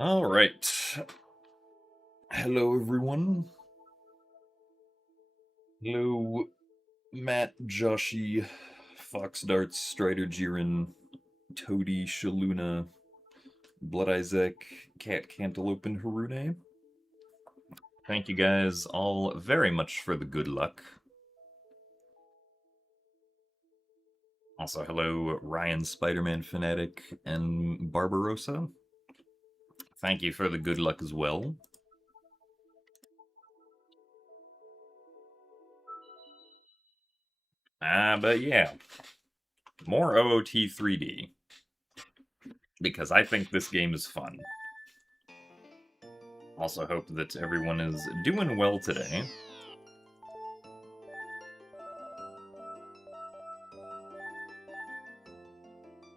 All right. Hello, everyone. Hello, Matt, Joshi, Fox Darts, Strider, Jiren, Toady, Shaluna, Blood Isaac, Cat Cantaloupe, and Harune. Thank you guys all very much for the good luck. Also, hello, Ryan Spider-Man Fanatic and Barbarossa. Thank you for the good luck as well. But yeah, more OOT 3D. Because I think this game is fun. Also hope that everyone is doing well today.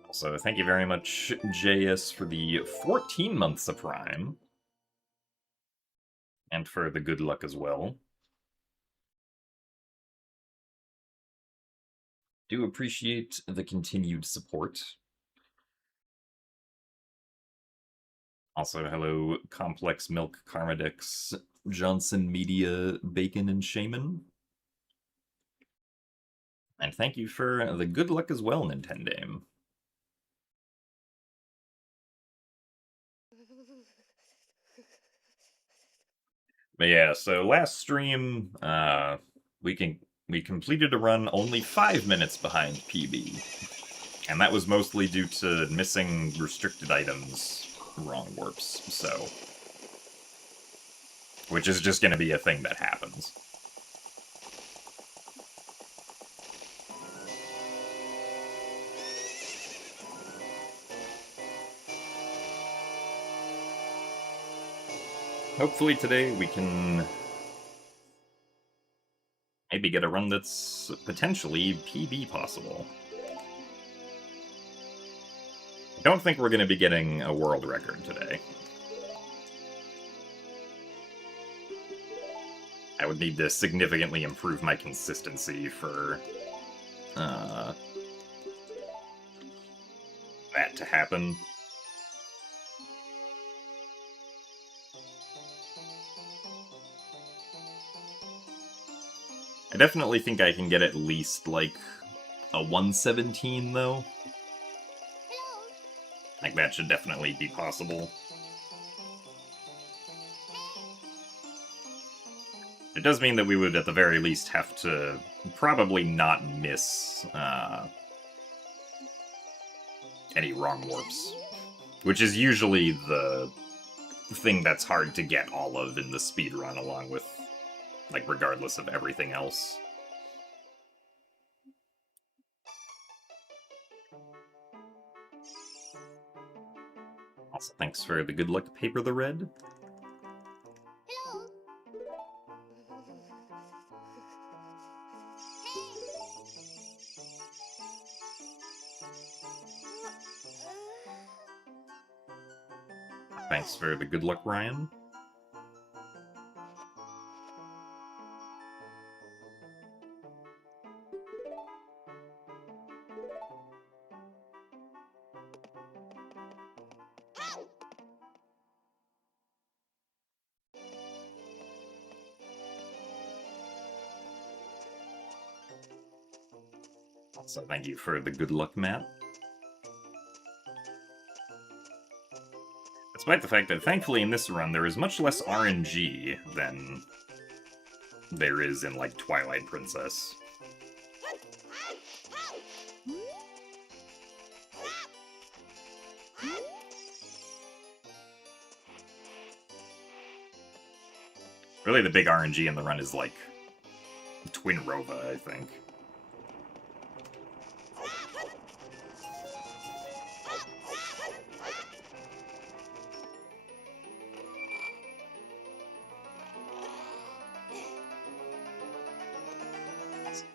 Also, thank you very much, JS, for the 14 months of Prime. And for the good luck as well. Do appreciate the continued support. Also, hello, Complex Milk, Karmadex, Johnson Media, Bacon, and Shaman. And thank you for the good luck as well, Nintendo. But yeah, so last stream, we completed a run only 5 minutes behind PB. And that was mostly due to missing restricted items wrong warps, so... Which is just gonna be a thing that happens. Hopefully today we can maybe get a run that's potentially PB possible. I don't think we're going to be getting a world record today. I would need to significantly improve my consistency for that to happen. I definitely think I can get at least, like, a 117, though. Like, that should definitely be possible. It does mean that we would, at the very least, have to probably not miss any wrong warps. Which is usually the thing that's hard to get all of in the speedrun, along with, like, regardless of everything else. Also, thanks for the good luck, Paper the Red. Thanks for the good luck, Ryan. So thank you for the good luck, Matt. Despite the fact that, thankfully, in this run, there is much less RNG than there is in, like, Twilight Princess. Really, the big RNG in the run is, like, Twin Rova, I think.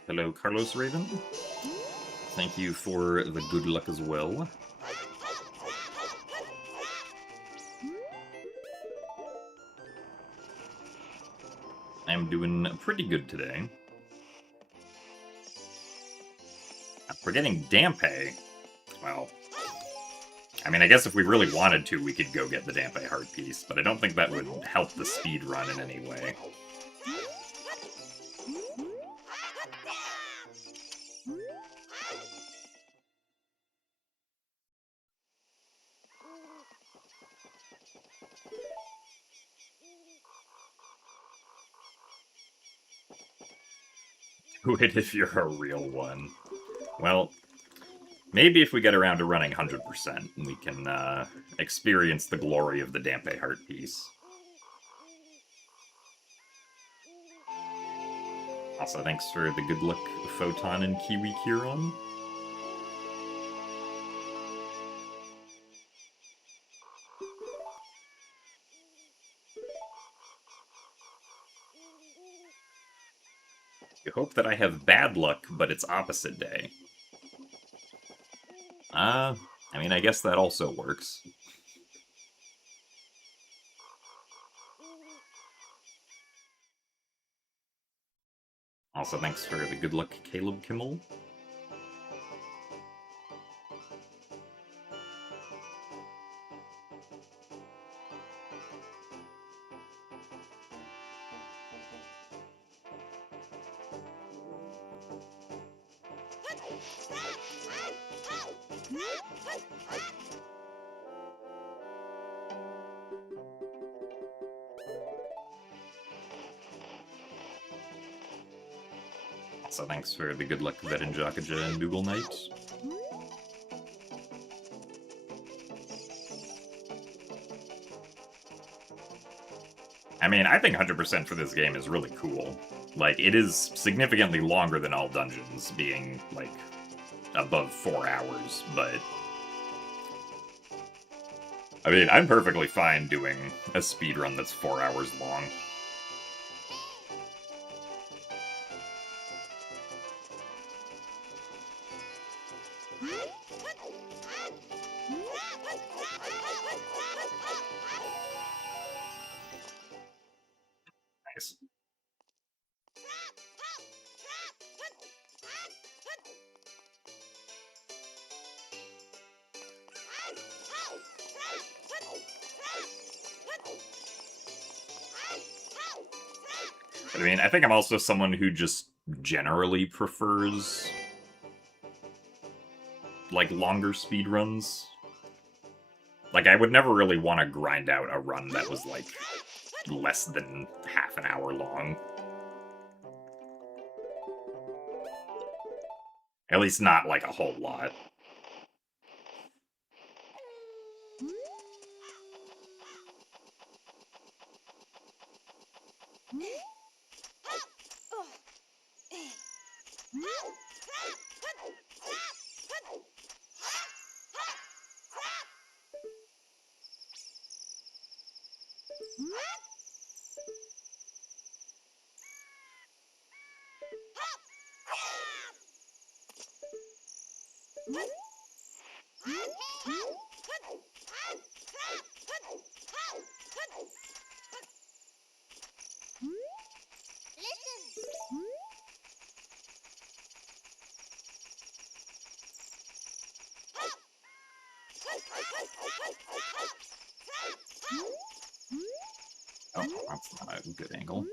Hello, Carlos Raven. Thank you for the good luck as well. I'm doing pretty good today. We're getting Dampe. Well, I mean, I guess if we really wanted to, we could go get the Dampe heart piece, but I don't think that would help the speed run in any way. Do it if you're a real one. Well, maybe if we get around to running 100%, we can experience the glory of the Dampe heart piece. Also, thanks for the good luck, Photon and Kiwi Kiron. You hope that I have bad luck, but it's opposite day. I mean, I guess that also works. Also, thanks for the good luck, Caleb Kimmel. Also, thanks for the good luck, Vetinjakaja and Google Knight. I mean, I think 100% for this game is really cool. Like, it is significantly longer than all dungeons, being, like, above 4 hours, but... I mean, I'm perfectly fine doing a speedrun that's 4 hours long. Nice. I mean, I think I'm also someone who just generally prefers, like, longer speedruns. Like, I would never really want to grind out a run that was, like, less than half an hour long. At least not, like, a whole lot. Oh, that's not a good angle.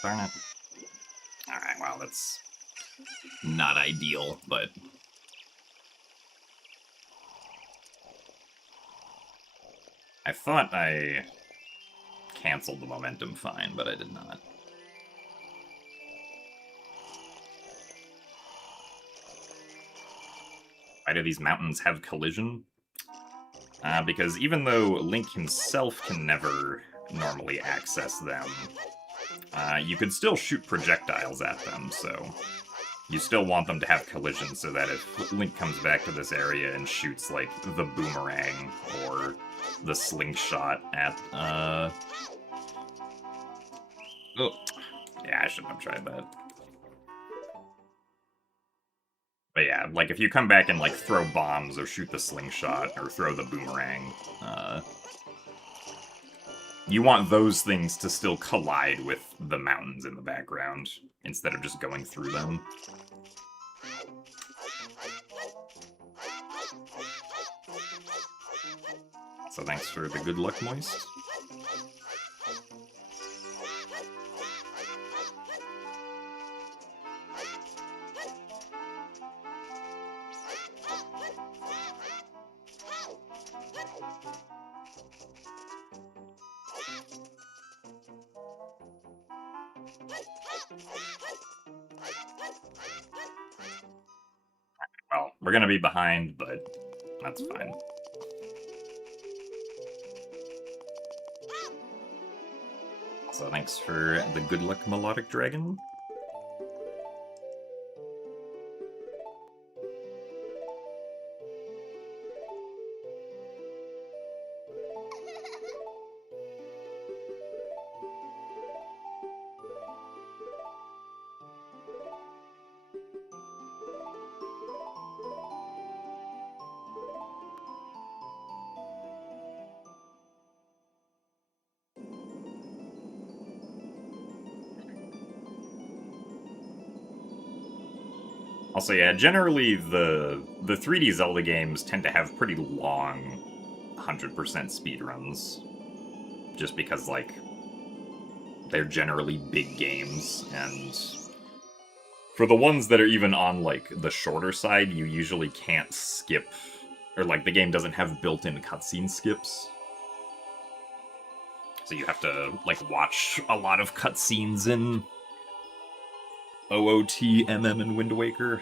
Darn it. Alright, well, that's not ideal, but... I thought I canceled the momentum fine, but I did not. Why do these mountains have collision? Because even though Link himself can never normally access them, you can still shoot projectiles at them, so you still want them to have collision so that if Link comes back to this area and shoots, like, the boomerang or the slingshot at, Oh, yeah, I shouldn't have tried that. But yeah, like, if you come back and, like, throw bombs or shoot the slingshot or throw the boomerang, you want those things to still collide with the mountains in the background instead of just going through them. So thanks for the good luck, Moist. Well, we're gonna be behind, but that's fine. Also, thanks for the good luck, Melodic Dragon. Also, yeah, generally the 3D Zelda games tend to have pretty long 100% speedruns. Just because, like, they're generally big games, and for the ones that are even on, like, the shorter side, you usually can't skip, or, like, the game doesn't have built-in cutscene skips. So you have to, like, watch a lot of cutscenes in OOT, MM, and Wind Waker.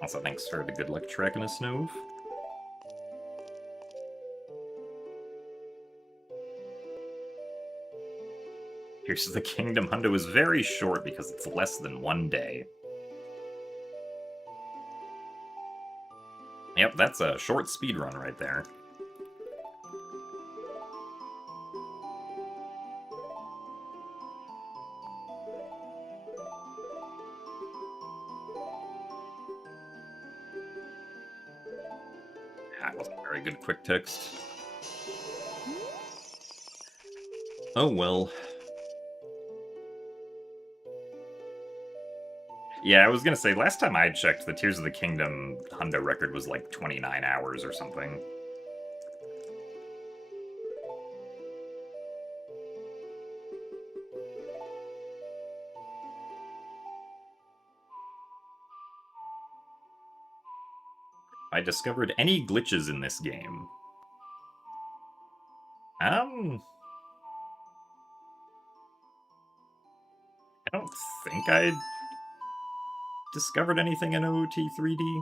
Also, thanks for the good luck tracking a Snove. Here's the Kingdom Hundo is very short because it's less than 1 day. Yep, that's a short speedrun right there. That wasn't very good quick text. Oh well. Yeah, I was gonna say, last time I checked, the Tears of the Kingdom Hundo record was like 29 hours or something. I discovered any glitches in this game. I don't think I discovered anything in OOT 3D.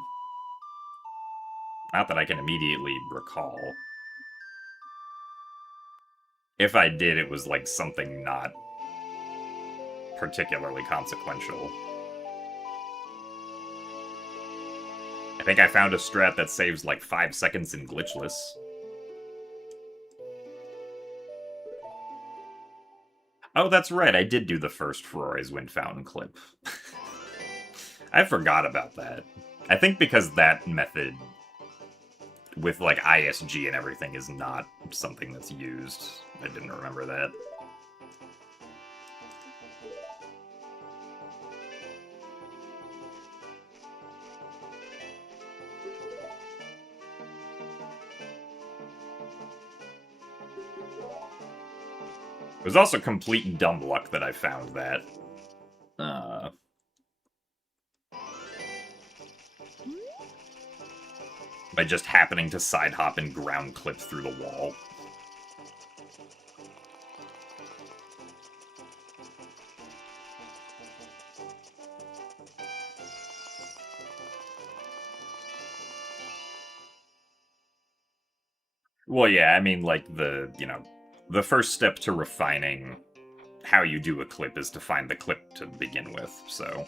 Not that I can immediately recall. If I did, it was like something not particularly consequential. I think I found a strat that saves like 5 seconds in glitchless. Oh, that's right, I did do the first Ferrari's Wind Fountain clip. I forgot about that. I think because that method with like ISG and everything is not something that's used. I didn't remember that. It was also complete dumb luck that I found that. By just happening to side hop and ground clip through the wall. Well, yeah, I mean, like, the first step to refining how you do a clip is to find the clip to begin with, so...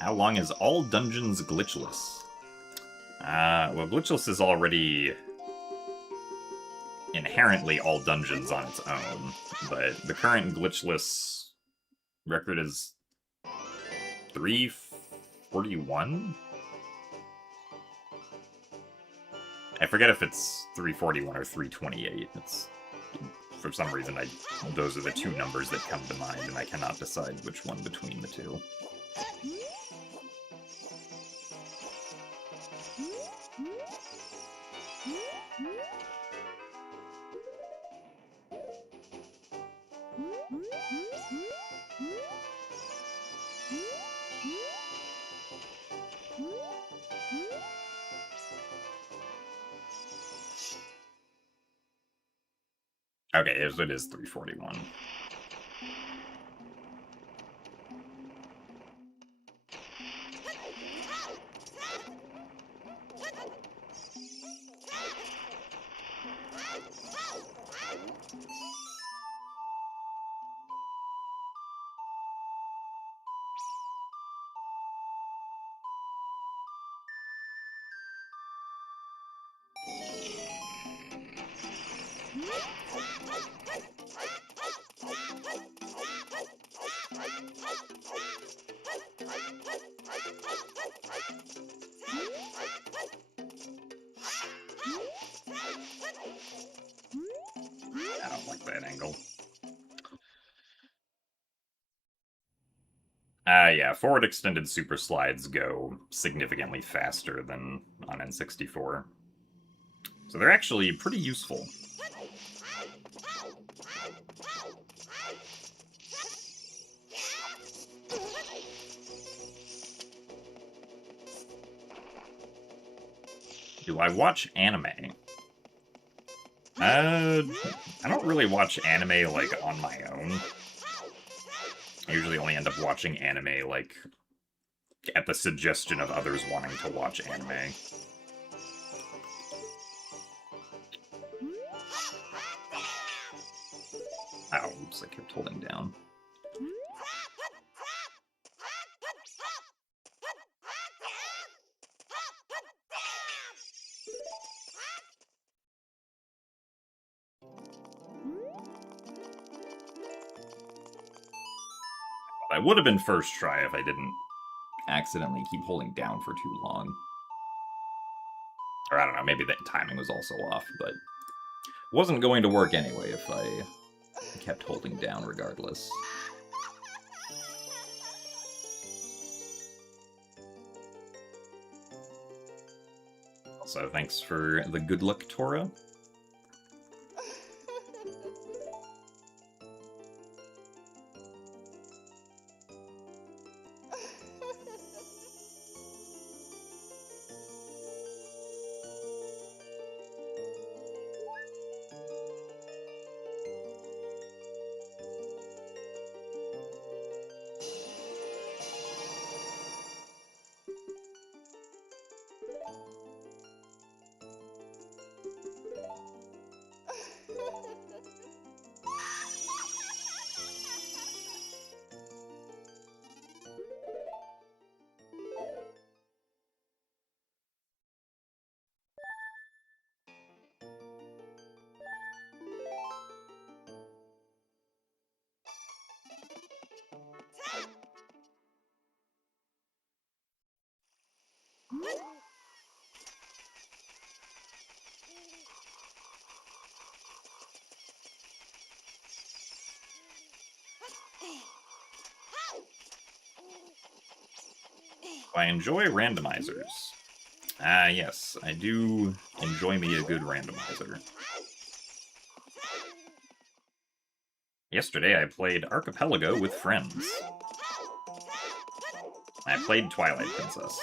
How long is all dungeons glitchless? Well, glitchless is already inherently all dungeons on its own, but the current glitchless record is 341? I forget if it's 341 or 328. It's, for some reason, those are the two numbers that come to mind, and I cannot decide which one between the two. Okay, it is 341. I don't like that angle. Yeah, forward extended super slides go significantly faster than on N64. So they're actually pretty useful. Do I watch anime? I don't really watch anime, like, on my own. I usually only end up watching anime, like, at the suggestion of others wanting to watch anime. Oh, oops, I kept holding down. I would have been first try if I didn't accidentally keep holding down for too long. Or I don't know, maybe the timing was also off, but wasn't going to work anyway if I kept holding down regardless. So thanks for the good luck, Tora. I enjoy randomizers. Yes, I do enjoy me a good randomizer. Yesterday I played Archipelago with friends. I played Twilight Princess.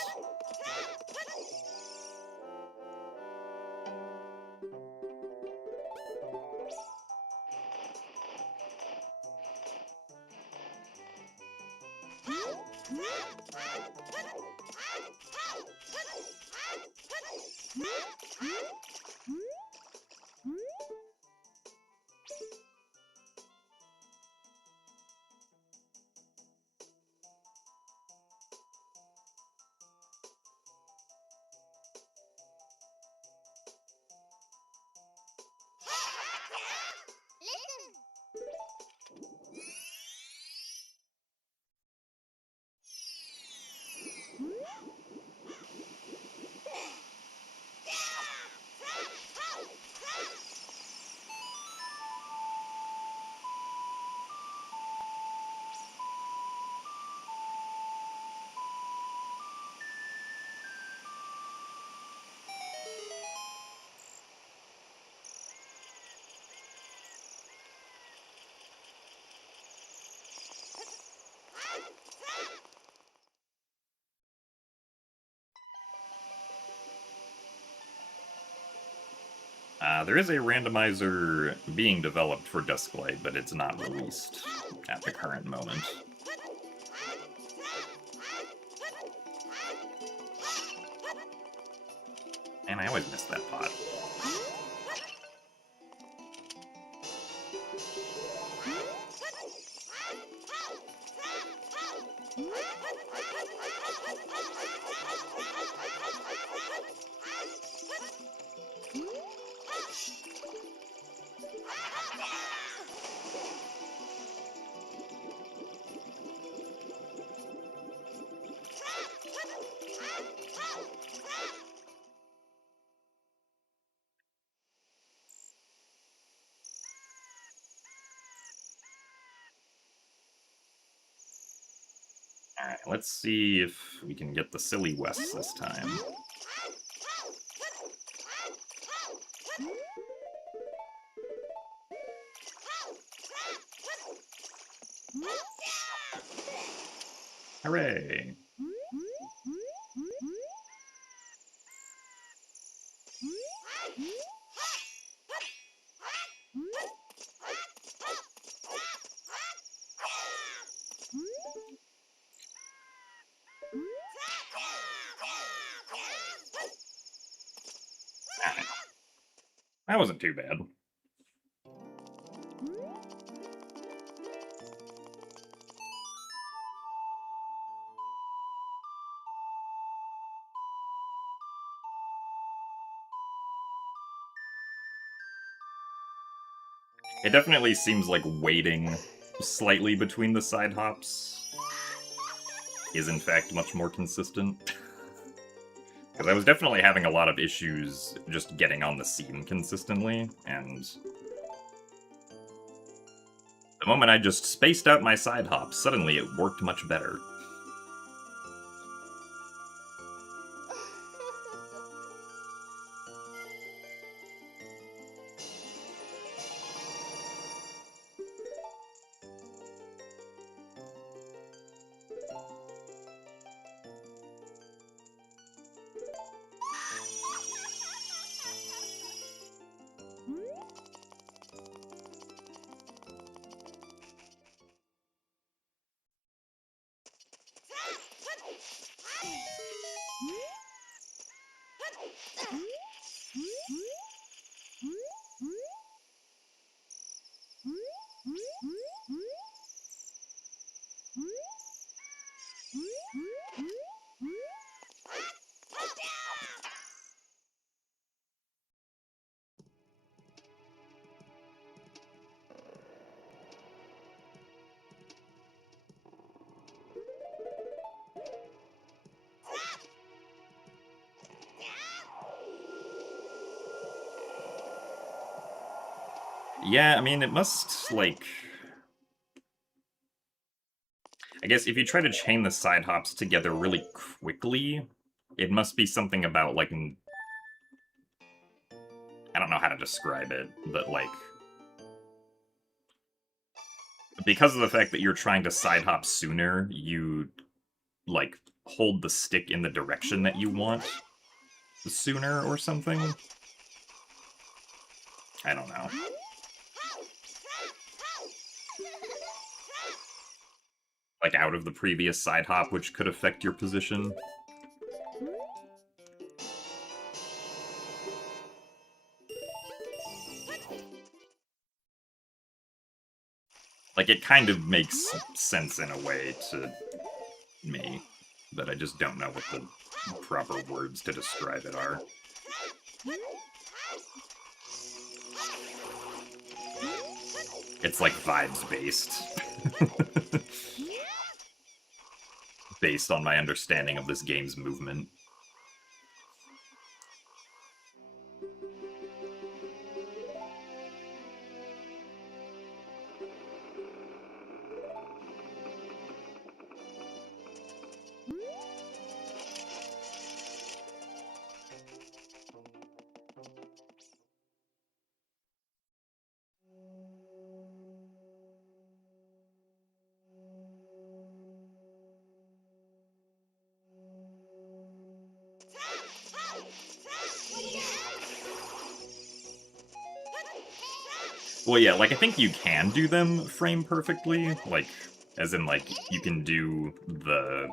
There is a randomizer being developed for Dusklight, but it's not released at the current moment. And I always miss that pot. Alright, let's see if we can get the silly West this time. Hooray! That wasn't too bad. It definitely seems like waiting slightly between the side hops is in fact much more consistent. Because I was definitely having a lot of issues just getting on the scene consistently, and the moment I just spaced out my side hops, suddenly it worked much better. Yeah, I mean, it must, like... I guess if you try to chain the side hops together really quickly, it must be something about, like... I don't know how to describe it, but, like... Because of the fact that you're trying to side hop sooner, you, like, hold the stick in the direction that you want sooner or something? I don't know. Like, out of the previous side hop, which could affect your position. Like, it kind of makes sense in a way to me, but I just don't know what the proper words to describe it are. It's like vibes based. Based on my understanding of this game's movement. Well, yeah, like, I think you can do them frame perfectly, like, as in, like, you can do the,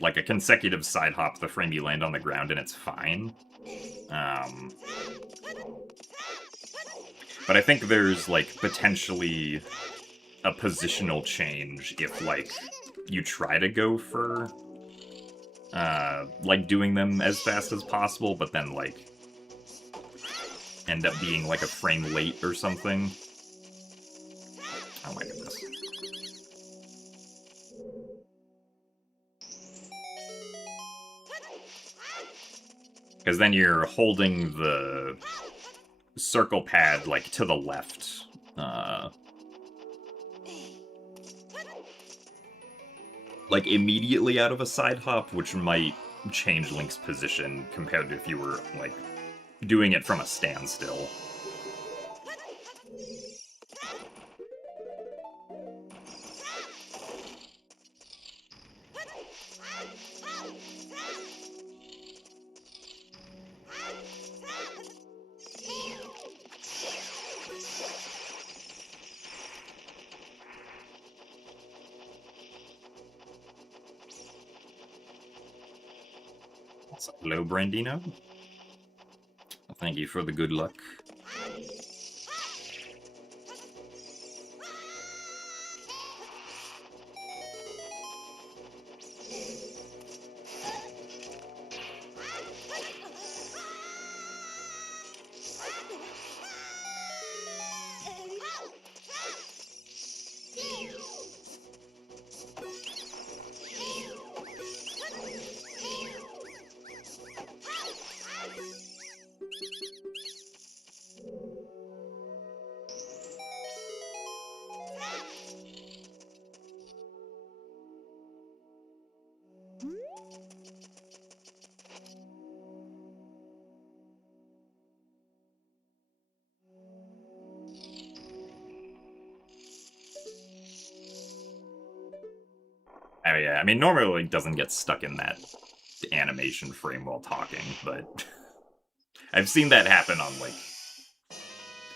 like, a consecutive side hop the frame you land on the ground and it's fine. But I think there's, like, potentially a positional change if, like, you try to go for, like, doing them as fast as possible, but then, like, end up being, like, a frame late or something. Oh my goodness. Because then you're holding the circle pad, like, to the left. Like, immediately out of a side hop, which might change Link's position compared to if you were, like, doing it from a standstill. Hello, Brandino. Thank you for the good luck. Oh yeah, I mean, normally it doesn't get stuck in that animation frame while talking, but I've seen that happen on, like,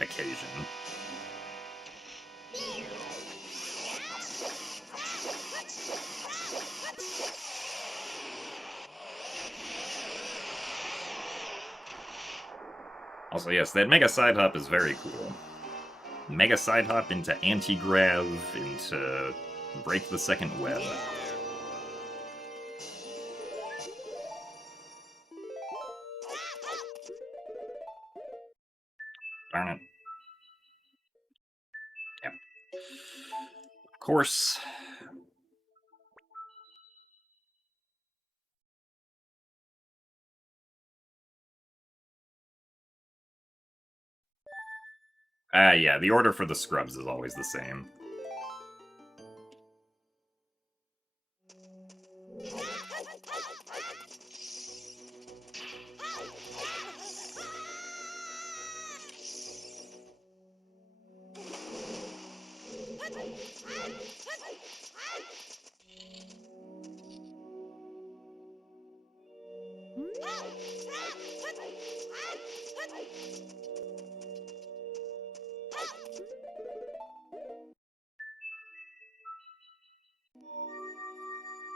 occasion. Also, yes, that Mega Side Hop is very cool. Mega Side Hop into Anti-Grav, into Break the Second Web. Darn it. Yeah. Of course. Yeah, the order for the scrubs is always the same.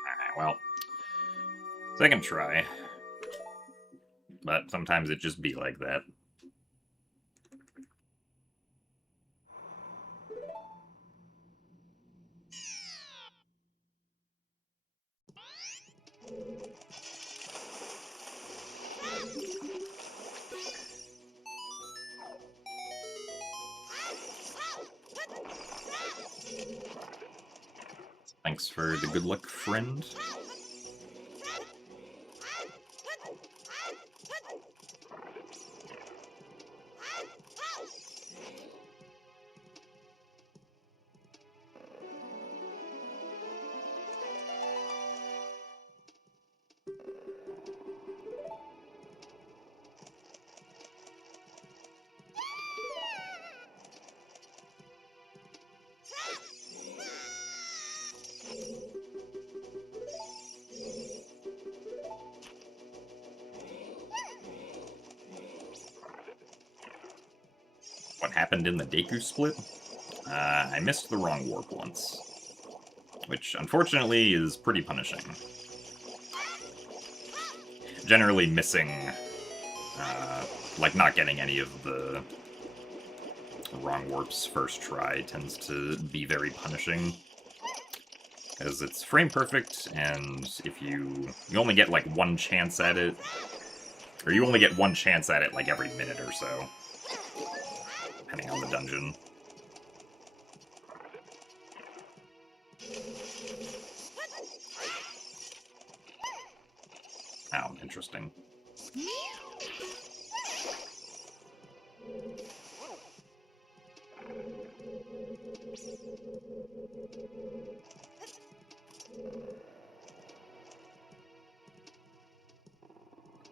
Alright, well. Second try. But sometimes it just be like that. Thanks for the good luck, friend. What happened in the Deku split? I missed the wrong warp once. Which, unfortunately, is pretty punishing. Generally missing, like not getting any of the wrong warps first try tends to be very punishing. Because it's frame perfect, and if you only get like one chance at it, or you only get one chance at it like every minute or so, depending on the dungeon. Oh, interesting.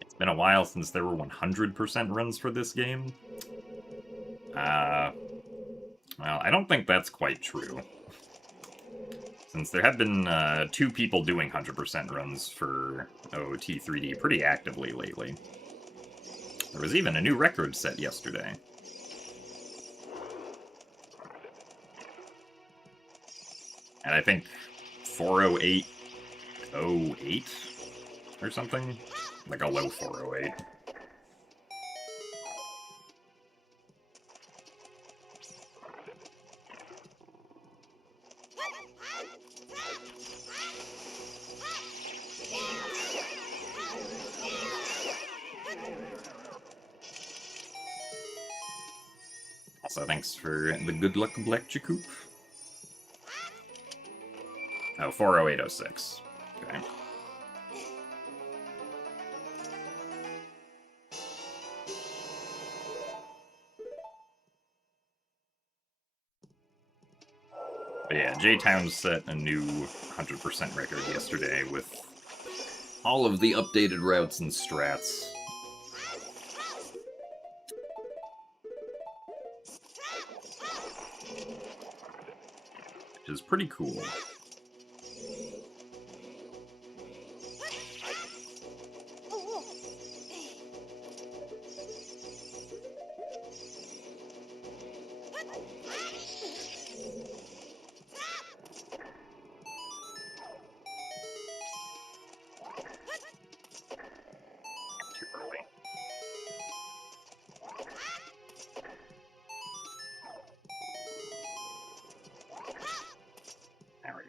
It's been a while since there were 100% runs for this game. Well, I don't think that's quite true. Since there have been 2 people doing 100% runs for OT3D pretty actively lately. There was even a new record set yesterday. And I think 40808 or something? Like a low 408. Also, thanks for the good luck, Black Jacoop. Oh, 40806. Okay. But yeah, J-Town set a new 100% record yesterday with all of the updated routes and strats. Which is pretty cool. Too early. There we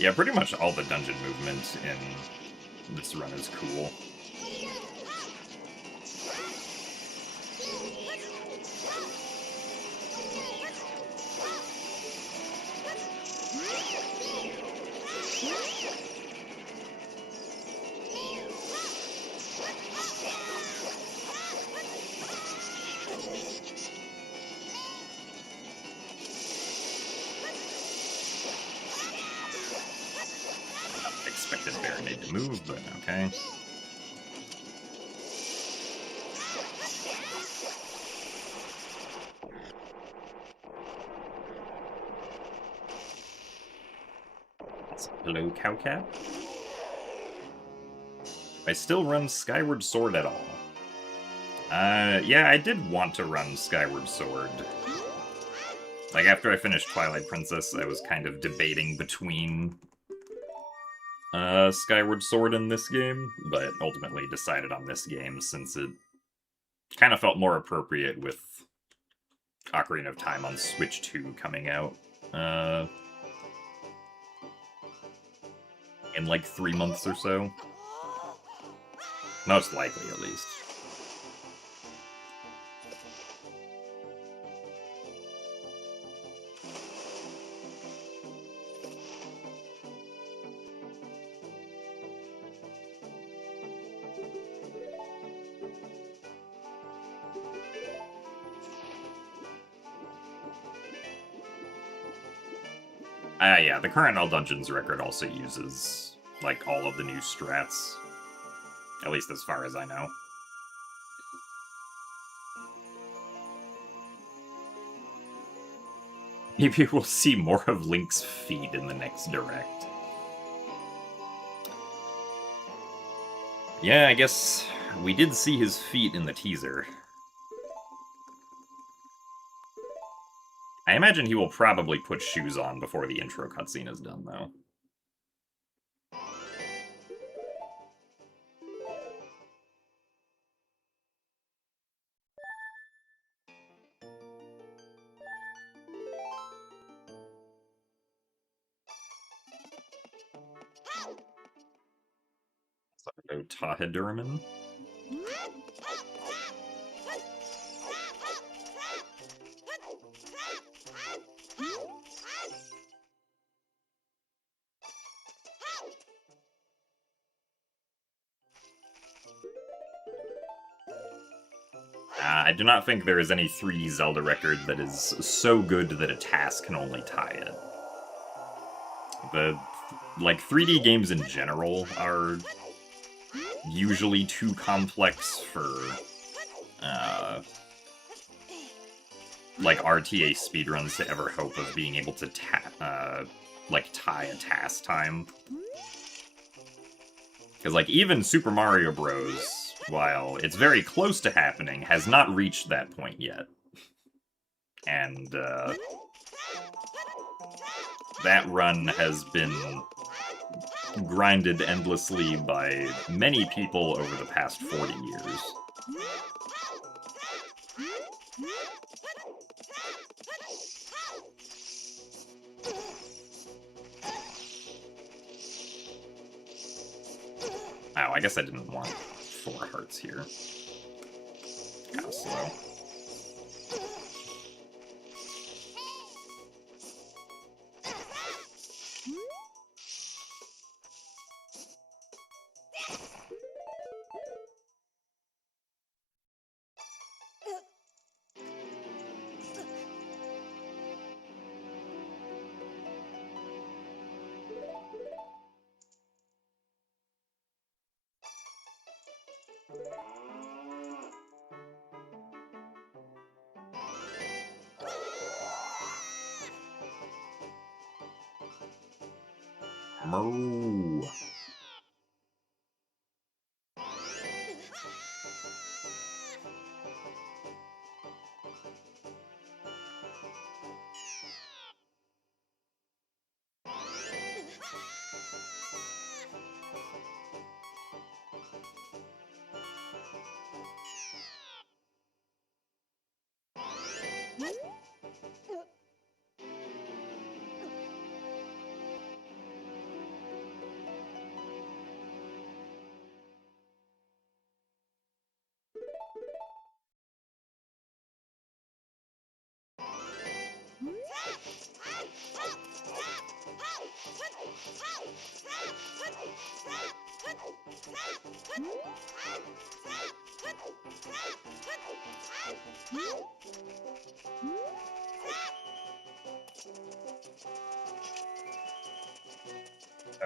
Yeah, pretty much all the dungeon movement in this run is cool. Expected barricade to move, but okay. Hello, Cowcat. I still run Skyward Sword at all. Yeah, I did want to run Skyward Sword. Like, after I finished Twilight Princess, I was kind of debating between Skyward Sword and this game, but ultimately decided on this game since it kind of felt more appropriate with Ocarina of Time on Switch 2 coming out in like 3 months or so. Most likely, at least. Yeah, the current All Dungeons record also uses, like, all of the new strats. At least as far as I know. Maybe we'll see more of Link's feet in the next Direct. Yeah, I guess we did see his feet in the teaser. I imagine he will probably put shoes on before the intro cutscene is done, though. So, Tahadurman? I do not think there is any 3D Zelda record that is so good that a task can only tie it. Like, 3D games in general are usually too complex for, like, RTA speedruns to ever hope of being able to, like, tie a task time. Because, like, even Super Mario Bros., while it's very close to happening, has not reached that point yet. And, that run has been grinded endlessly by many people over the past 40 years. Oh, I guess I didn't want 4 hearts here. Kinda slow. Moo.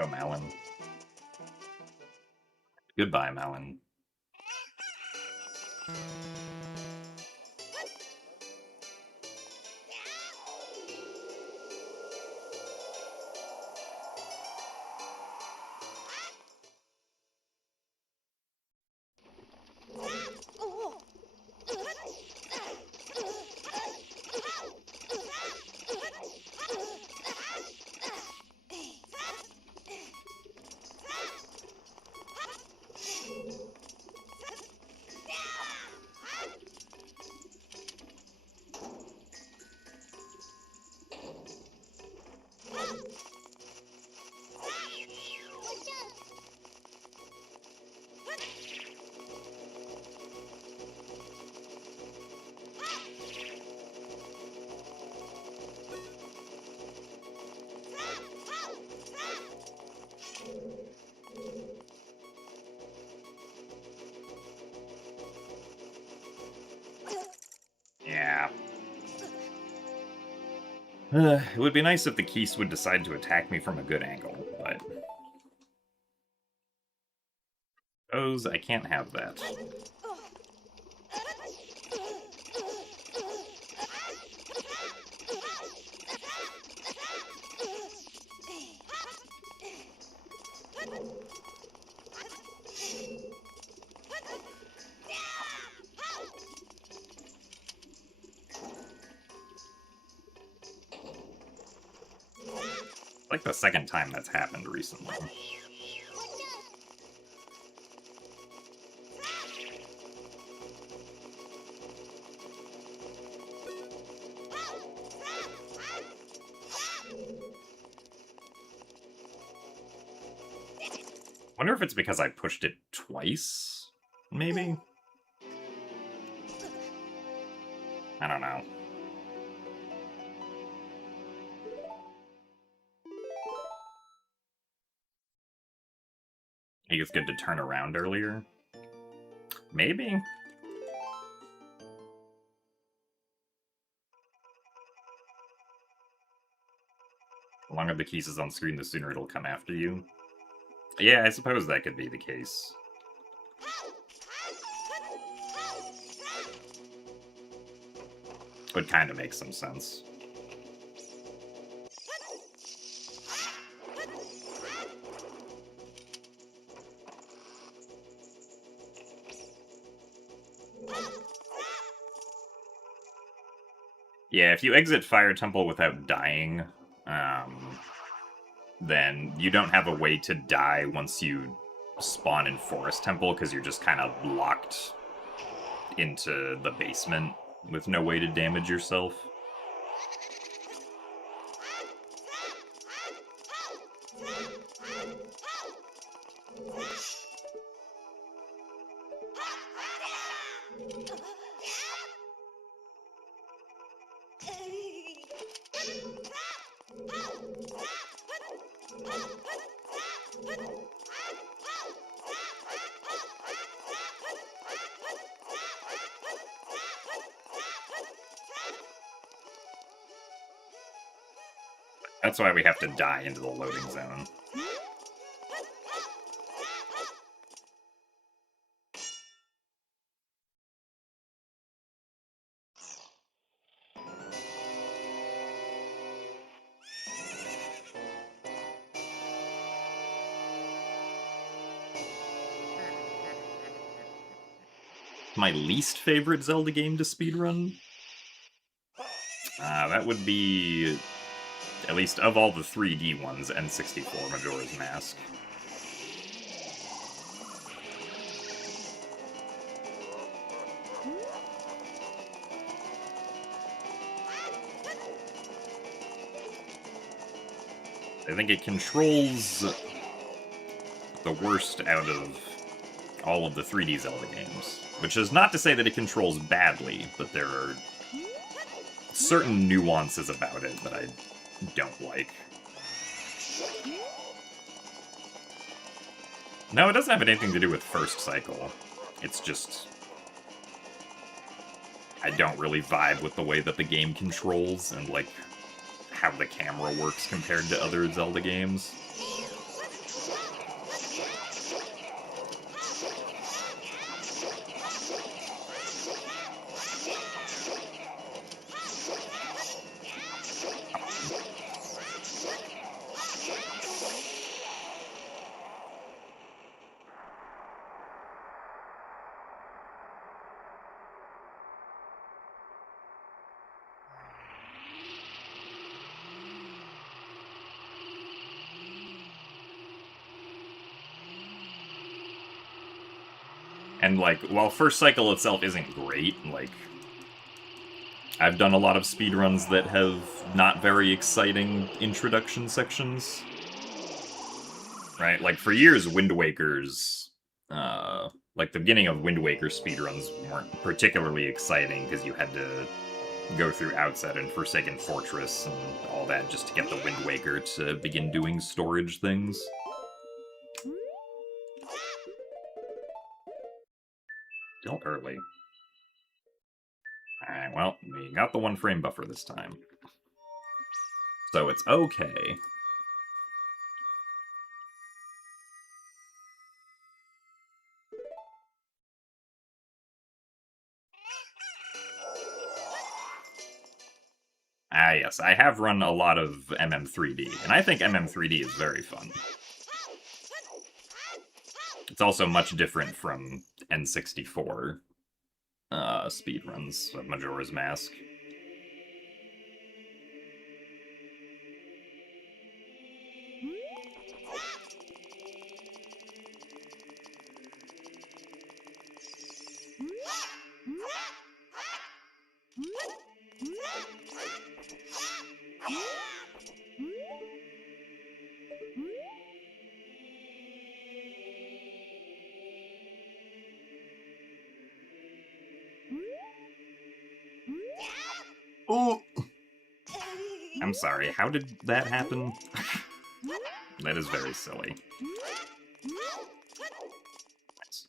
Oh, Malin. Goodbye, Malin. Yeah. It would be nice if the Keese would decide to attack me from a good angle, but... Suppose I can't have that. Like the second time that's happened recently. Wonder if it's because I pushed it twice, maybe? I don't know. I think it's good to turn around earlier. Maybe? The longer the Keese is on screen, the sooner it'll come after you. Yeah, I suppose that could be the case. Would kind of make some sense. Yeah, if you exit Fire Temple without dying, then you don't have a way to die once you spawn in Forest Temple, because you're just kind of locked into the basement with no way to damage yourself. That's why we have to die into the loading zone. My least favorite Zelda game to speedrun? That would be, at least of all the 3D ones, N64 Majora's Mask. I think it controls the worst out of all of the 3D Zelda games. Which is not to say that it controls badly, but there are certain nuances about it that I don't like. No, it doesn't have anything to do with first cycle. It's just... I don't really vibe with the way that the game controls and, like, how the camera works compared to other Zelda games. And, like, while first cycle itself isn't great, like, I've done a lot of speedruns that have not very exciting introduction sections. Right? Like, for years, Wind Waker's, like, the beginning of Wind Waker speedruns weren't particularly exciting, because you had to go through Outset and Forsaken Fortress and all that just to get the Wind Waker to begin doing storage things. Still early. Alright, well, we got the 1 frame buffer this time. So it's okay. Ah, yes, I have run a lot of MM3D, and I think MM3D is very fun. It's also much different from N64 speedruns of Majora's Mask. Oh! I'm sorry, how did that happen? That is very silly. Nice.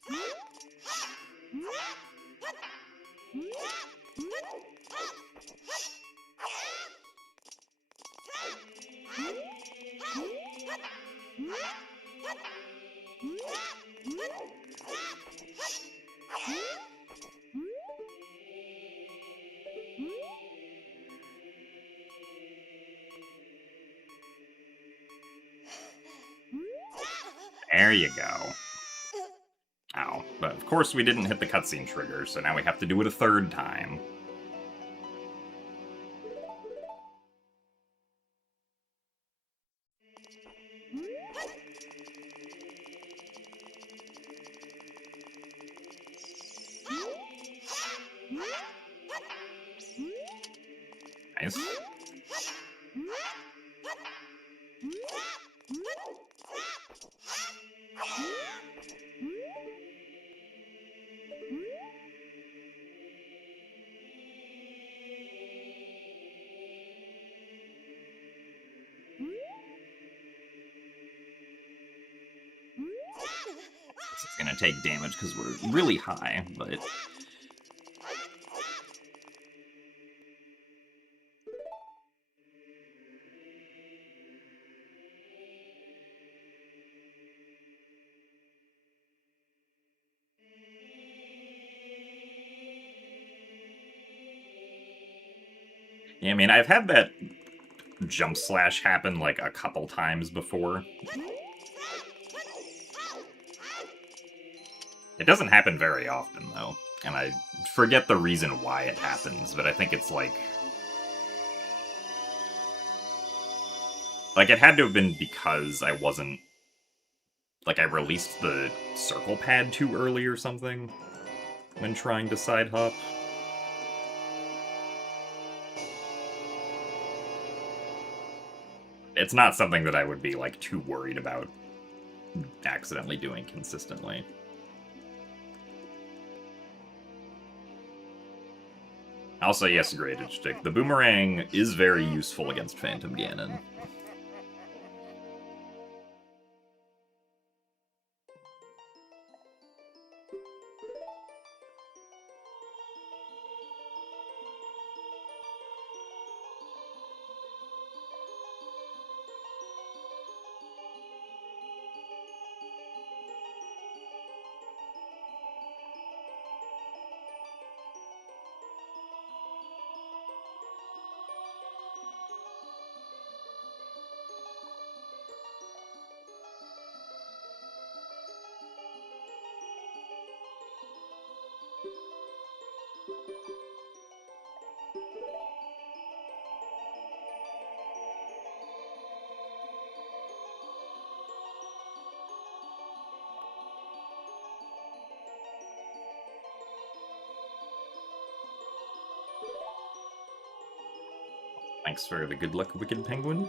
There you go. Ow. But of course we didn't hit the cutscene trigger, so now we have to do it a 3rd time. Nice. This is gonna take damage because we're really high, but... Yeah, I mean, I've had that jump slash happen, like, a couple times before. It doesn't happen very often, though, and I forget the reason why it happens, but I think it's like... Like, it had to have been because I wasn't... Like, I released the circle pad too early or something when trying to side hop. It's not something that I would be, like, too worried about accidentally doing consistently. Also, yes, Graded Stick. The boomerang is very useful against Phantom Ganon. Thanks for the good luck, Wicked Penguin.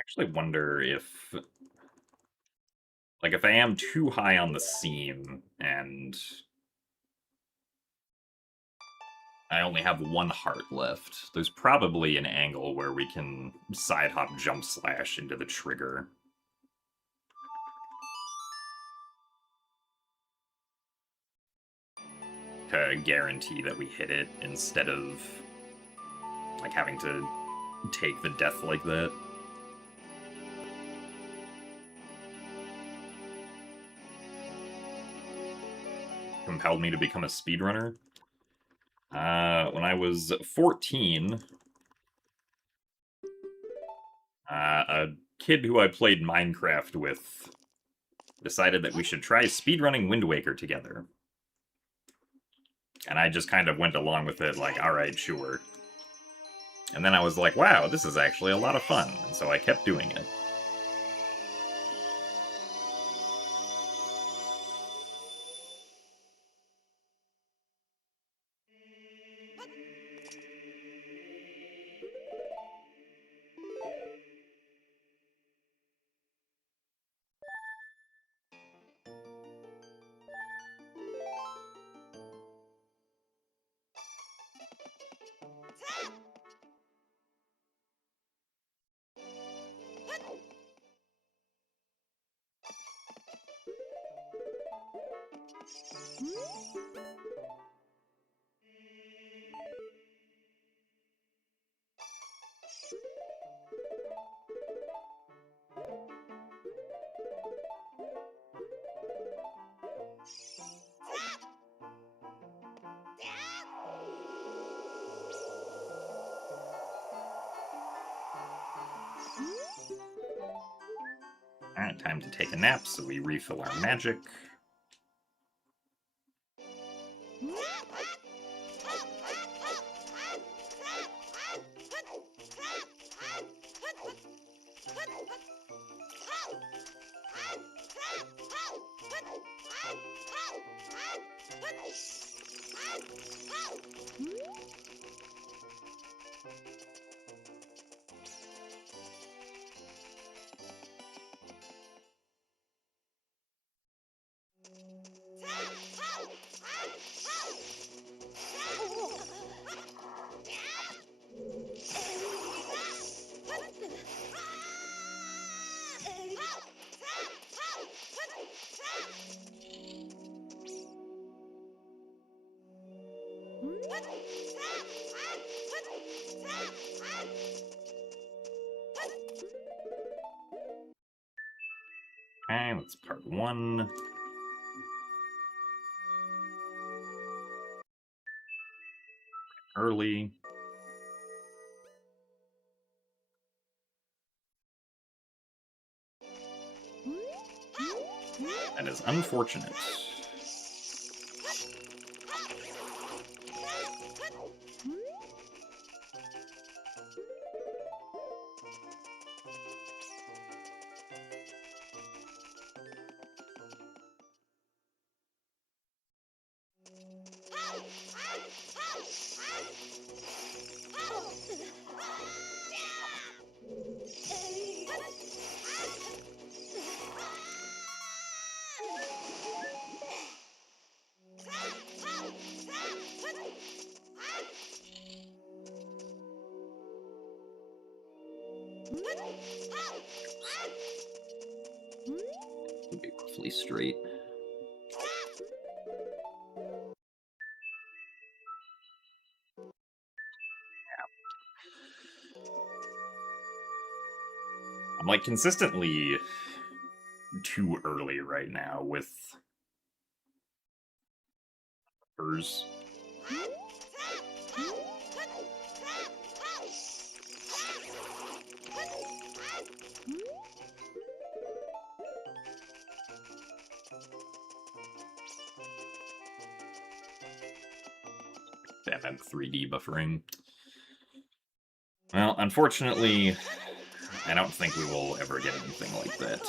Actually wonder if, like, if I am too high on the seam and I only have one heart left, there's probably an angle where we can side hop jump slash into the trigger. To guarantee that we hit it instead of, like, having to take the death like that. Compelled me to become a speedrunner. When I was 14, a kid who I played Minecraft with decided that we should try speedrunning Wind Waker together. And I just kind of went along with it, like, alright, sure. And then I was like, wow, this is actually a lot of fun, and so I kept doing it. Alright, time to take a nap so we refill our magic. Okay, that's part 1. Early. That is unfortunate. It'll be roughly straight. I'm like consistently too early right now with hers. Damn, I'm 3D buffering. Well, unfortunately, I don't think we will ever get anything like that.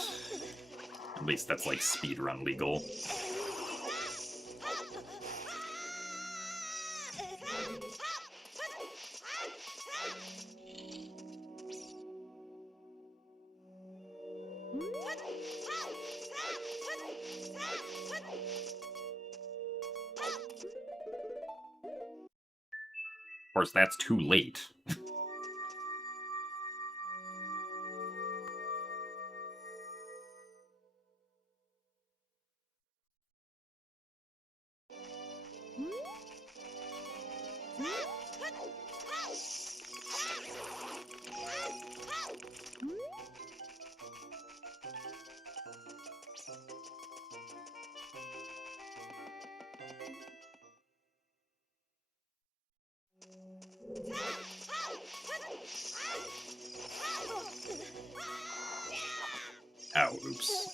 At least that's like speedrun legal. Of course, that's too late. Oh, oops.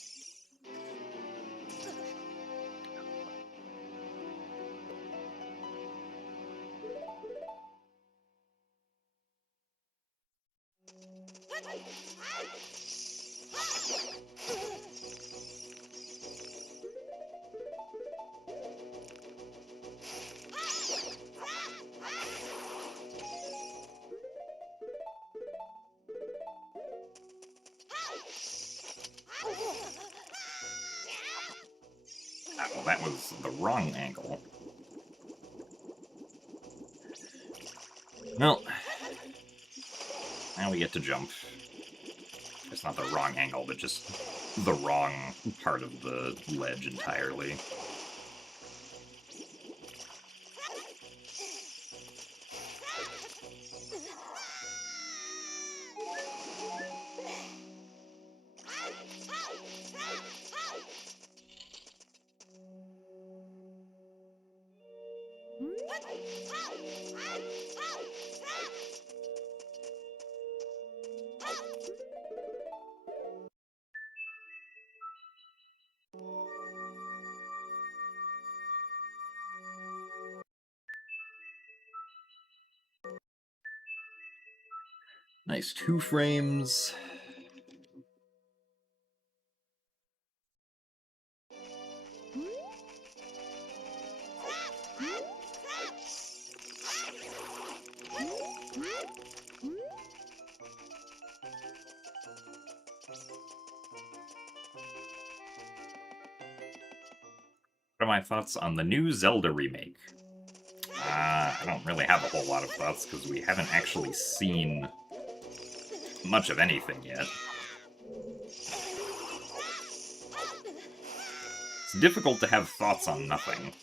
Oh, that was the wrong angle. Well, now we get to jump. It's not the wrong angle, but just the wrong part of the ledge entirely. Nice 2 frames. What are my thoughts on the new Zelda remake? I don't really have a whole lot of thoughts because we haven't actually seen much of anything yet. It's difficult to have thoughts on nothing.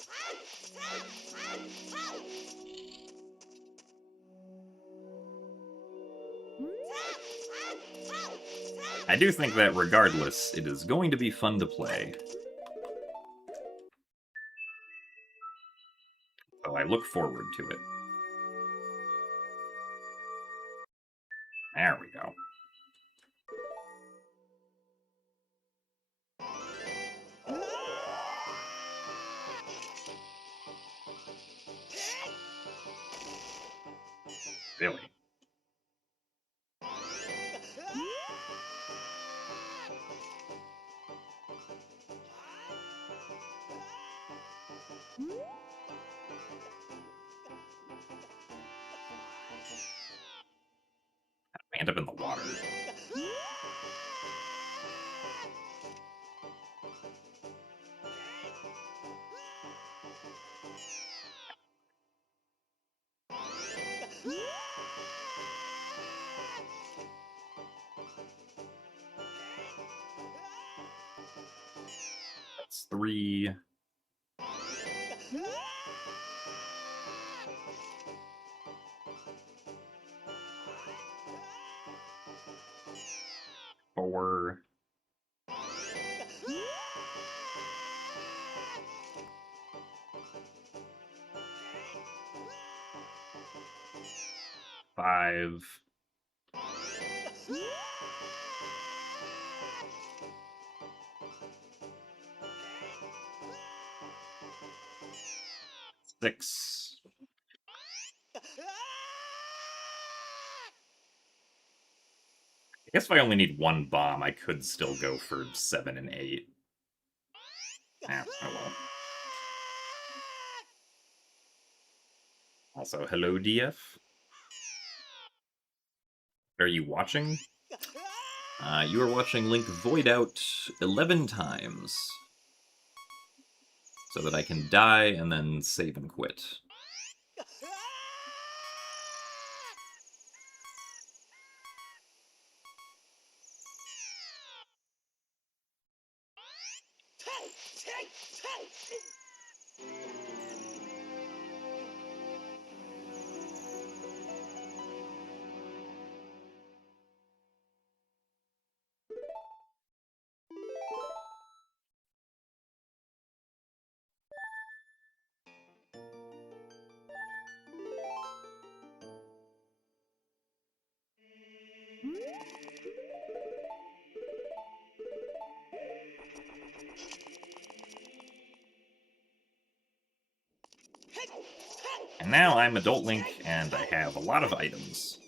I do think that regardless, it is going to be fun to play. So I look forward to it. There we go. Really? I end up in the water. That's 3. 4. 5. 6. I guess if I only need 1 bomb, I could still go for 7 and 8. Oh well. Also, hello, DF. Are you watching? You are watching Link void out 11 times. So that I can die and then save and quit. And now I'm Adult Link, and I have a lot of items.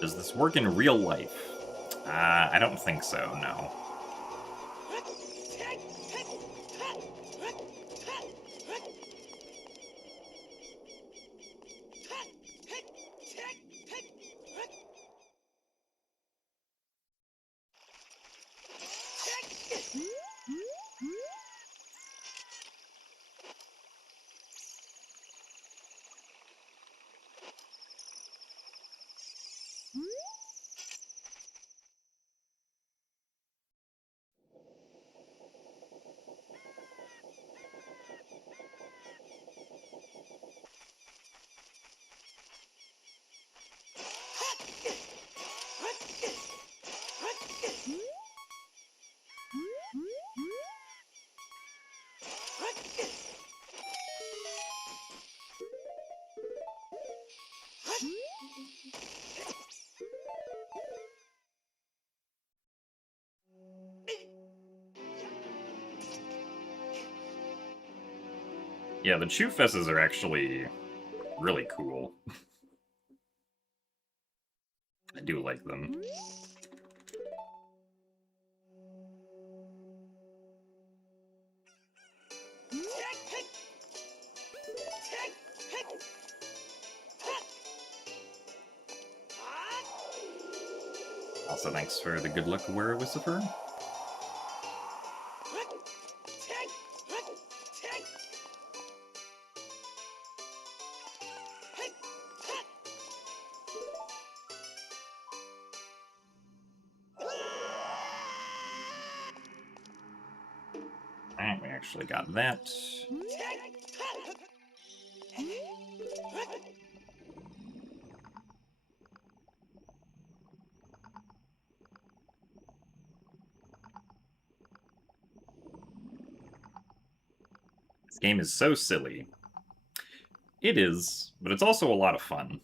Does this work in real life? I don't think so, no. Yeah, the Chew Fesses are actually really cool. I do like them. Also, thanks for the good luck, Were-Wisifer. Actually got that. This game is so silly. It is, but it's also a lot of fun.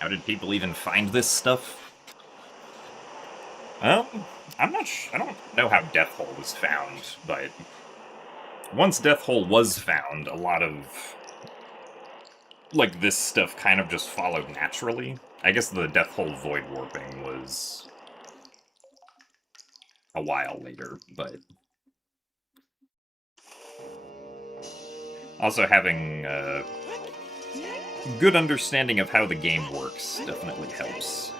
How did people even find this stuff? Well, I don't know how Death Hole was found, but once Death Hole was found, a lot of like this stuff kind of just followed naturally. I guess the Death Hole void warping was a while later, but also having a good understanding of how the game works definitely helps.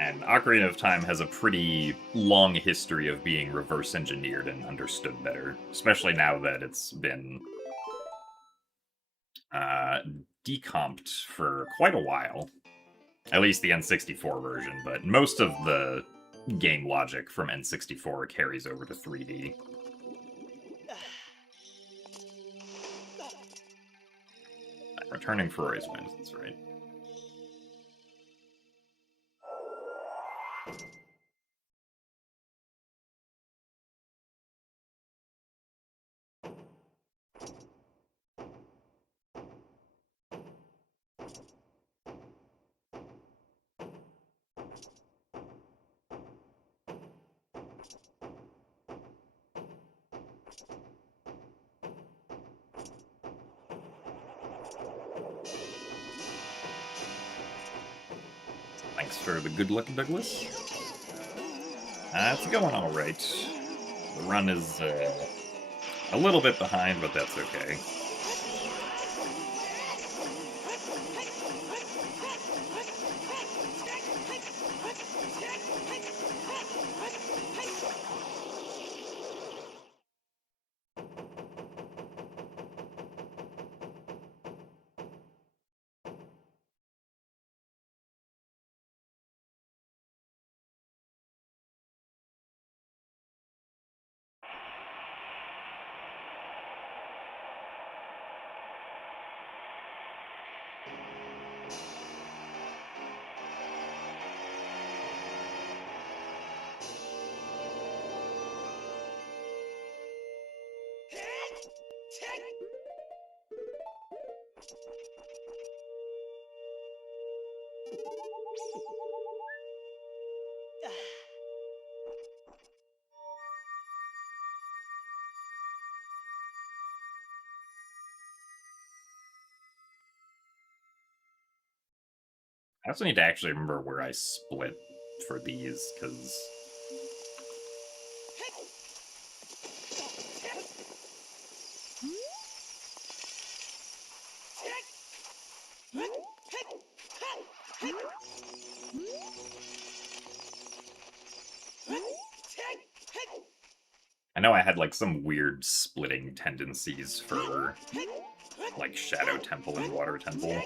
And Ocarina of Time has a pretty long history of being reverse engineered and understood better, especially now that it's been decomped for quite a while. At least the N64 version, but most of the game logic from N64 carries over to 3D. Returning for Roy's Wind, that's right. Thanks for the good luck, Douglas. It's going alright. The run is a little bit behind, but that's okay. I also need to actually remember where I split for these, because I know I had like some weird splitting tendencies for like Shadow Temple and Water Temple.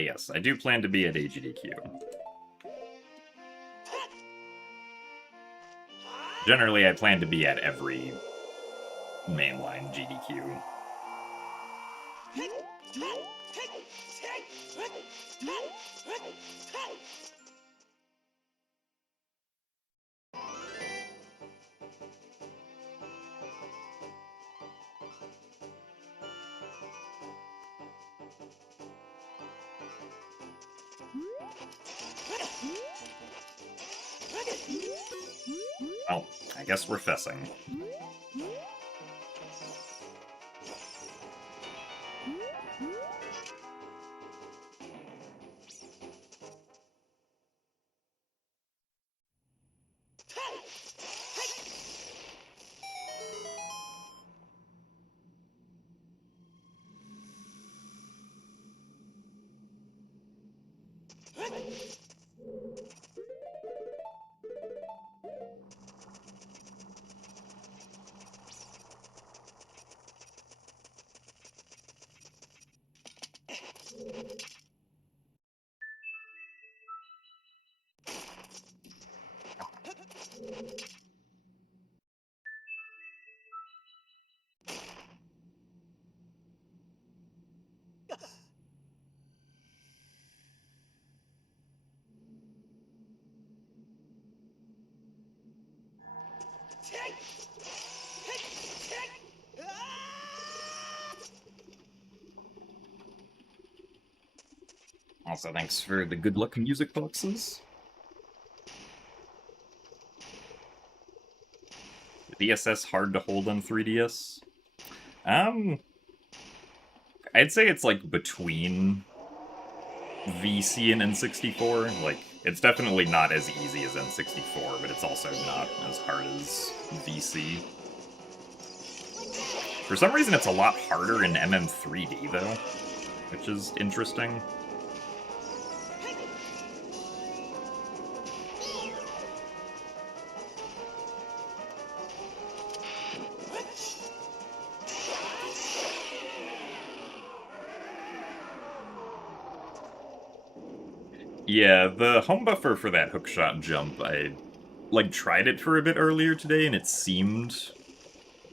Yes, I do plan to be at AGDQ. Generally, I plan to be at every mainline GDQ. Well, I guess we're fessing. Also, thanks for the good luck music boxes. DSS hard to hold on 3DS? I'd say it's like between VC and N64. Like, it's definitely not as easy as N64, but it's also not as hard as VC. For some reason, it's a lot harder in MM3D, though, which is interesting. Yeah, the home buffer for that hookshot jump, I, like, tried it for a bit earlier today, and it seemed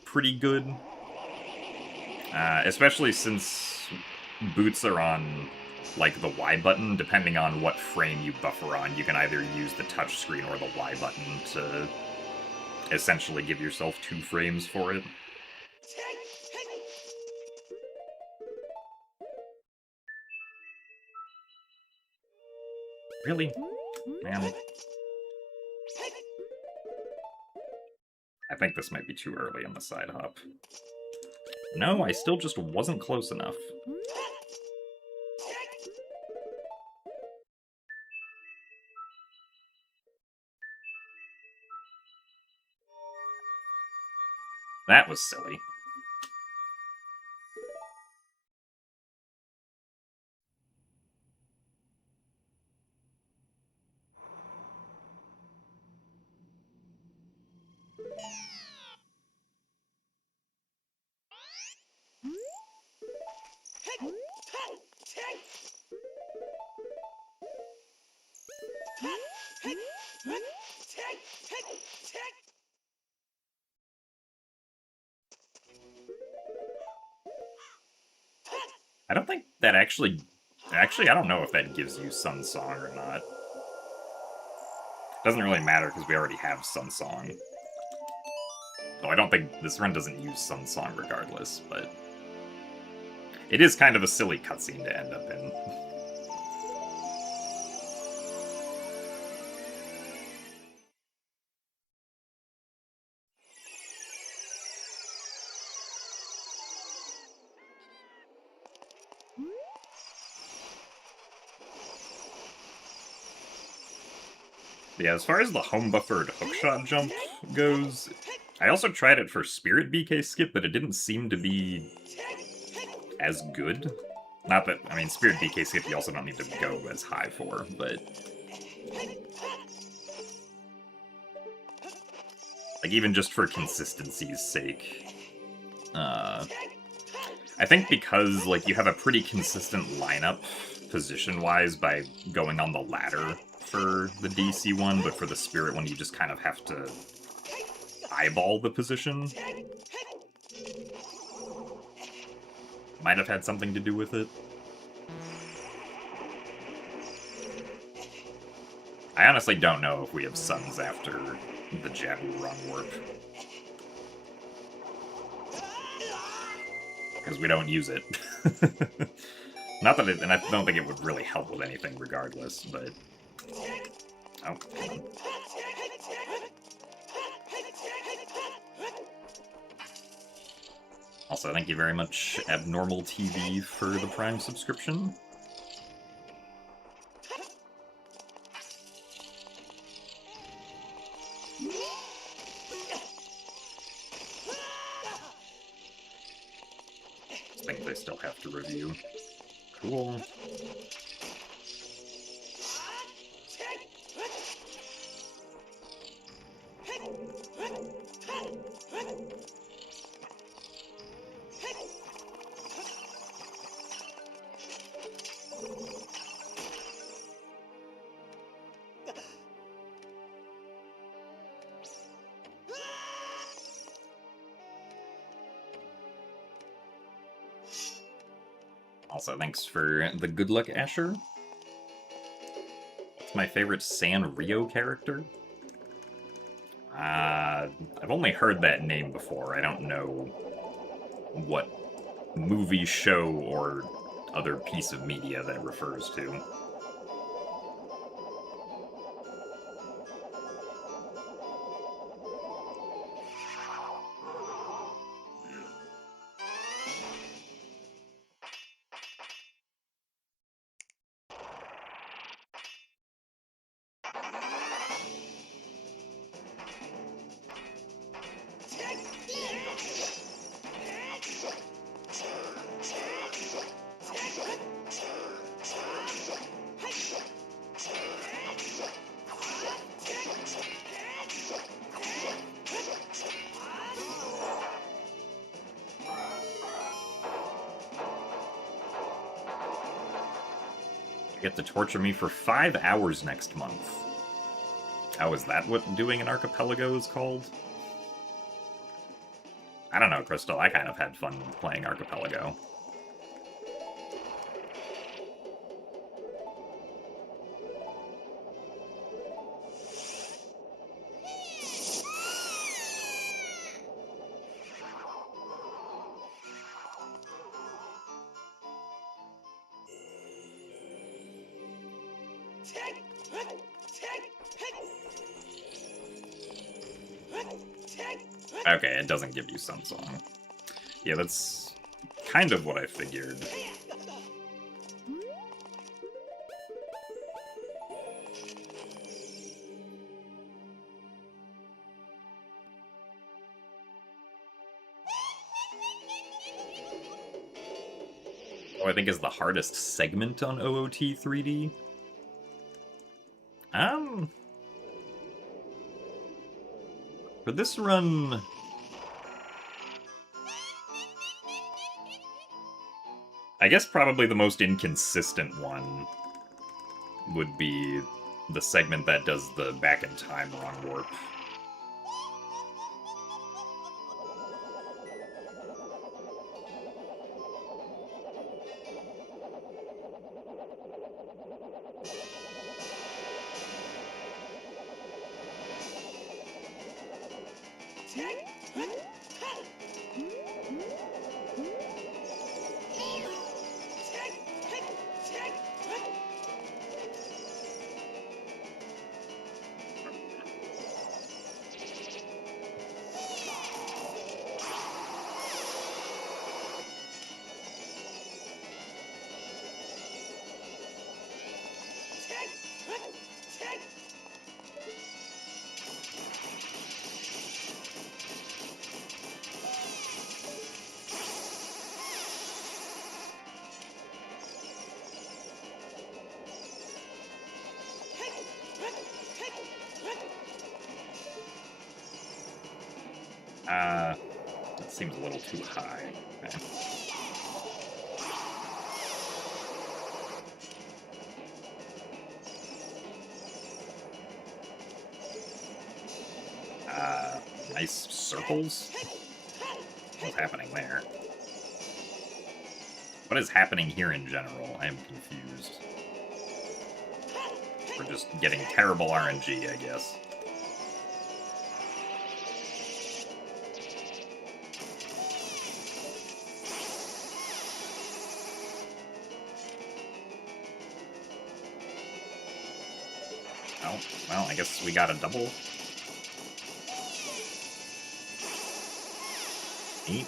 pretty good. Especially since boots are on, like, the Y button. Depending on what frame you buffer on, you can either use the touchscreen or the Y button to essentially give yourself 2 frames for it. Really? Man. I think this might be too early on the side hop. No, I still just wasn't close enough. That was silly. I don't think that actually... Actually, I don't know if that gives you Sun Song or not. Doesn't really matter because we already have Sun Song. Though I don't think this run doesn't use Sun Song regardless, but... It is kind of a silly cutscene to end up in. Yeah, as far as the home buffered hookshot jump goes, I also tried it for Spirit BK Skip, but it didn't seem to be as good. Not that, I mean, Spirit BK Skip you also don't need to go as high for, but... Like, even just for consistency's sake. I think because, like, you have a pretty consistent lineup position-wise by going on the ladder for the DC one, but for the Spirit one, you just kind of have to eyeball the position. Might have had something to do with it. I honestly don't know if we have suns after the Jabu Run Warp. Because we don't use it. Not that it, and I don't think it would really help with anything regardless, but... Oh, come on. Also, thank you very much, Abnormal TV, for the Prime subscription. Things I still have to review. Cool. Also, thanks for the good luck, Asher. It's my favorite Sanrio character. I've only heard that name before. I don't know what movie, show, or other piece of media that refers to. You get to torture me for 5 hours next month. Oh, is that what doing an archipelago is called? I don't know, Crystal. I kind of had fun playing Archipelago. Okay, it doesn't give you Sun Song. Yeah, that's kind of what I figured. Oh, I think is the hardest segment on OOT 3D. For this run... I guess probably the most inconsistent one would be the segment that does the back in time run warp. That seems a little too high. Okay. Ice circles? What's happening there? What is happening here in general? I am confused. We're just getting terrible RNG, I guess. Oh, well, I guess we got a double. Neat.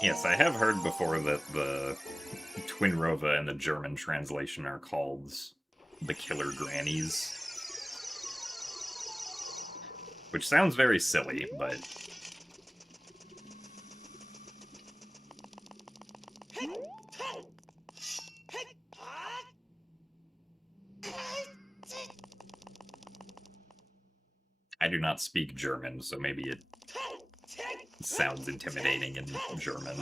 Yes, I have heard before that the Twin Rova and the German translation are called the Killer Grannies. Which sounds very silly, but... I do not speak German, so maybe it sounds intimidating in German.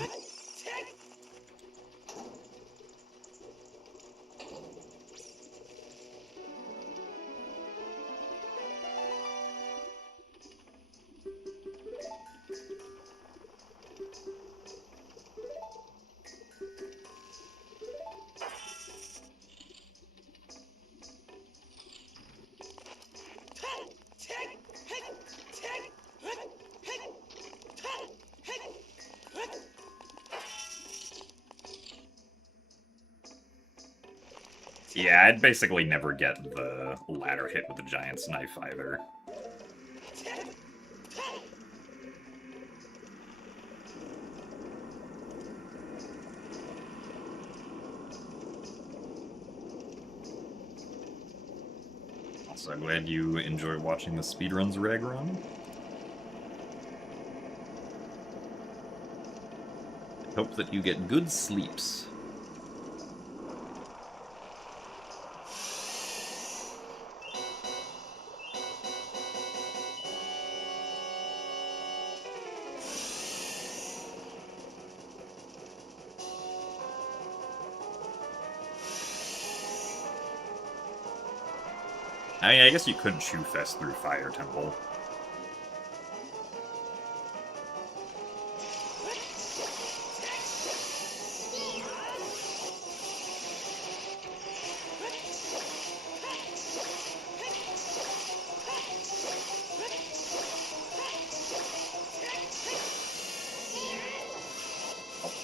Yeah, I'd basically never get the ladder hit with the giant's knife either. Also, I'm glad you enjoy watching the Speedruns Ragron. Hope that you get good sleeps. I mean, I guess you could chew fest through Fire Temple.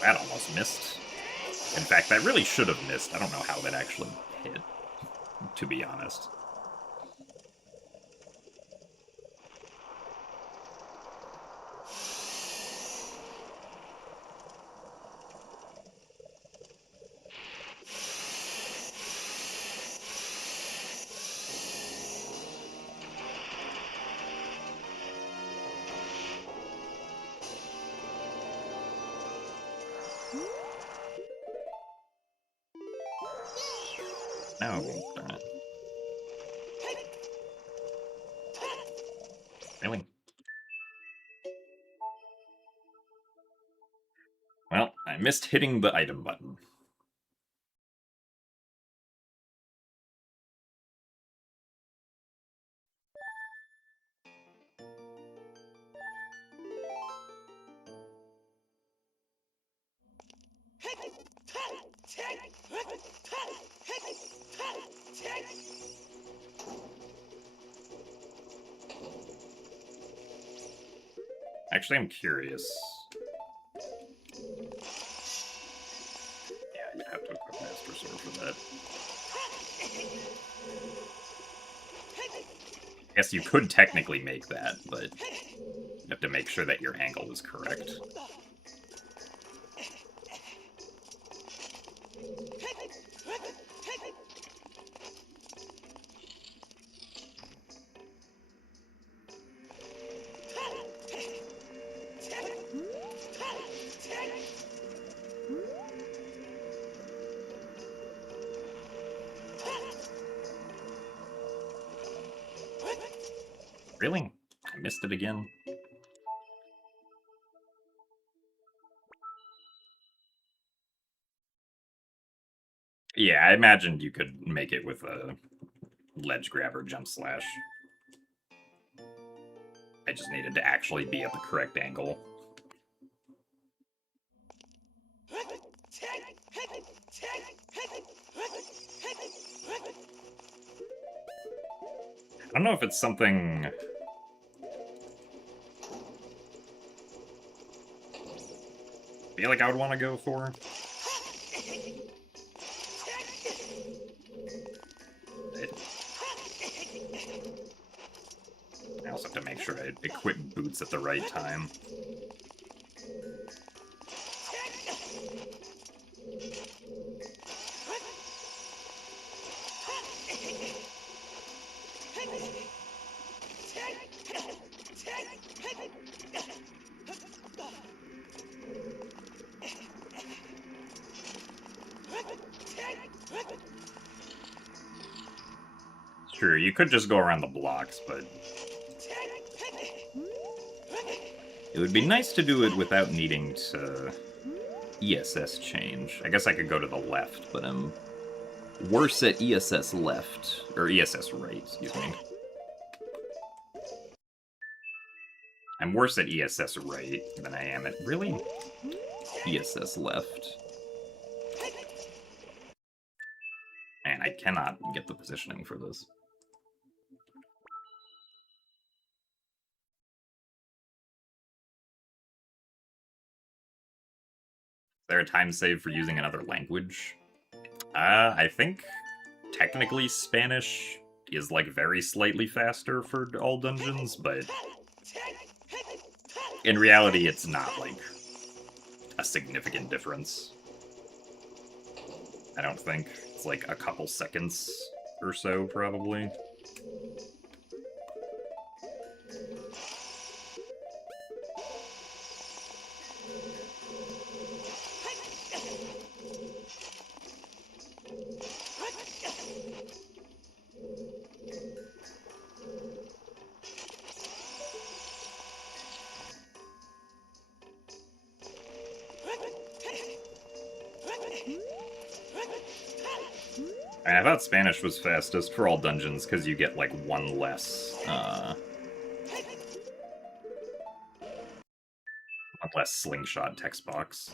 That almost missed. In fact, that really should have missed. I don't know how that actually hit, to be honest. No, darn it. Really? Well, I missed hitting the item button. Actually, I'm curious. Yeah, you'd have to equip Master Sword for that. I guess you could technically make that, but you have to make sure that your angle is correct. Really? I missed it again. Yeah, I imagined you could make it with a ledge grab or jump slash. I just needed to actually be at the correct angle. I don't know if it's something... I feel like I would want to go for. I also have to make sure I equip boots at the right time. Sure, you could just go around the blocks, but it would be nice to do it without needing to ESS change. I guess I could go to the left, but I'm worse at ESS left, or ESS right, excuse me. I'm worse at ESS right than I am at, really? ESS left. Man, I cannot get the positioning for this. Is there a time save for using another language? I think technically Spanish is like very slightly faster for all dungeons, but in reality it's not like a significant difference. I don't think. It's like a couple seconds or so, probably. I thought Spanish was fastest for all dungeons because you get like one less slingshot text box.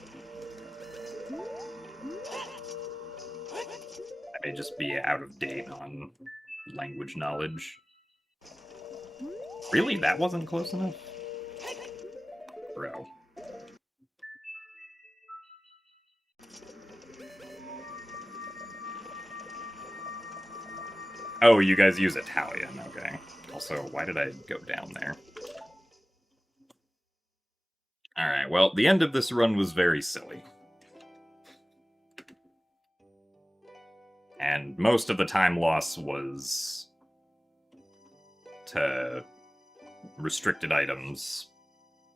I may just be out of date on language knowledge. Really? That wasn't close enough? Bro. Oh, you guys use Italian, okay. Also, why did I go down there? Alright, well, the end of this run was very silly. And most of the time loss was to restricted items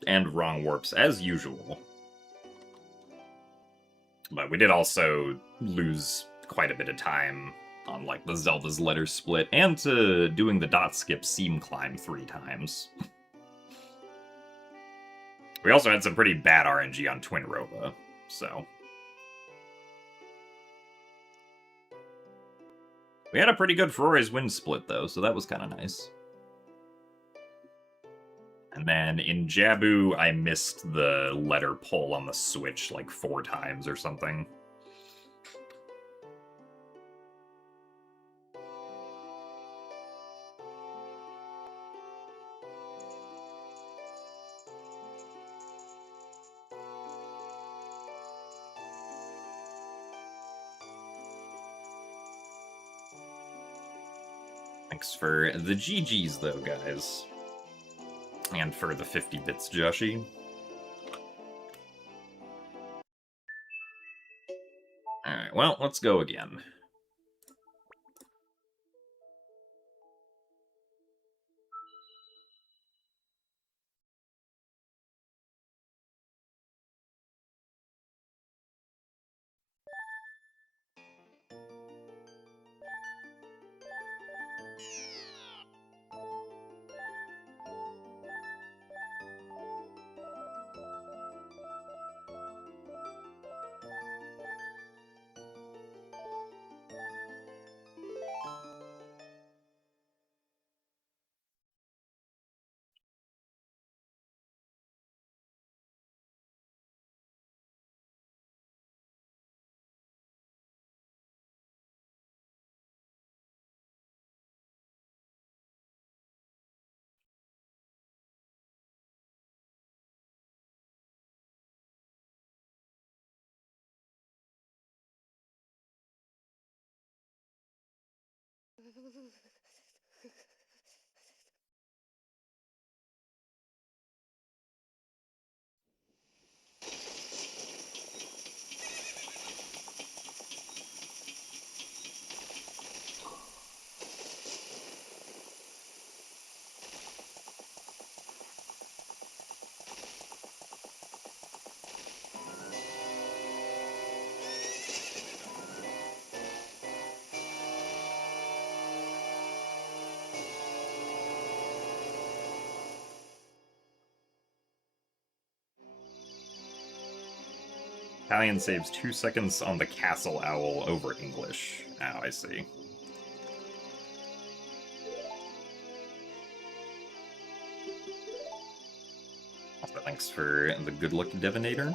and wrong warps, as usual. But we did also lose quite a bit of time on, like, the Zelda's letter split, and to doing the dot skip seam climb 3 times. We also had some pretty bad RNG on Twin Roba, so... We had a pretty good Ferori's Wind split, though, so that was kind of nice. And then in Jabu, I missed the letter pull on the Switch like 4 times or something. Thanks for the GGs, though, guys. And for the 50 bits, Joshi. Alright, well, let's go again. Italian saves 2 seconds on the Castle Owl over English. Oh, I see. Also, thanks for the good luck, Divinator.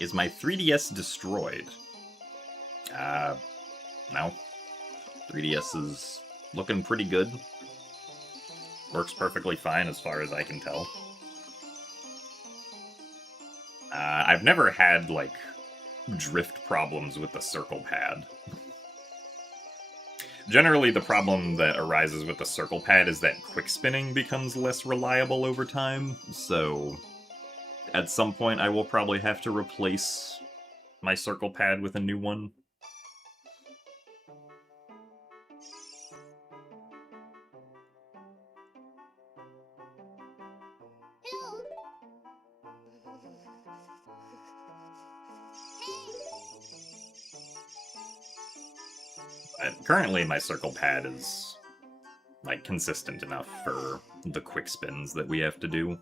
Is my 3DS destroyed? No. 3DS is looking pretty good. Works perfectly fine as far as I can tell. I've never had, like, drift problems with the circle pad. Generally, the problem that arises with the circle pad is that quick spinning becomes less reliable over time, so at some point I will probably have to replace my circle pad with a new one. But currently, my circle pad is, like, consistent enough for the quick spins that we have to do.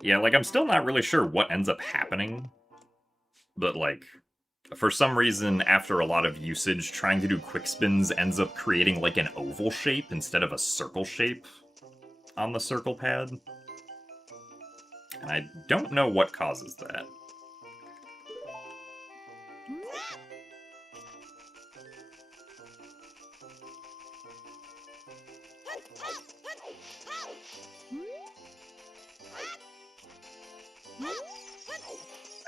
Yeah, like, I'm still not really sure what ends up happening, but, like, for some reason, after a lot of usage, trying to do quick spins ends up creating, like, an oval shape instead of a circle shape on the circle pad. And I don't know what causes that.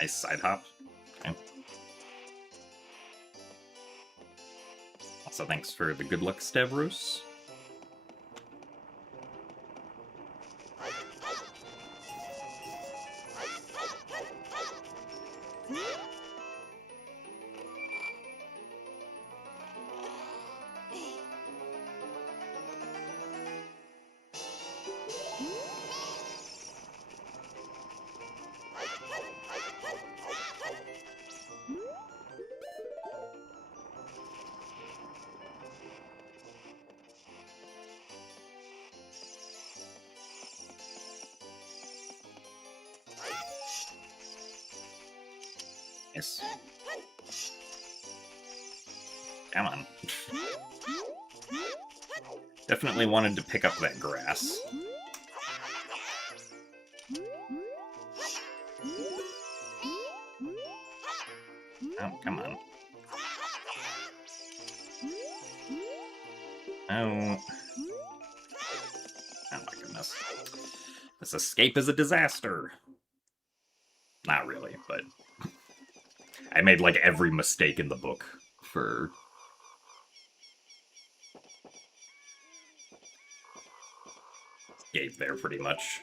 Nice side hop. Okay. Also, thanks for the good luck, Stavros. Yes. Come on. Definitely wanted to pick up that grass. Oh, come on. Oh. Oh my goodness. This escape is a disaster. Not really, but I made like every mistake in the book for escape there pretty much.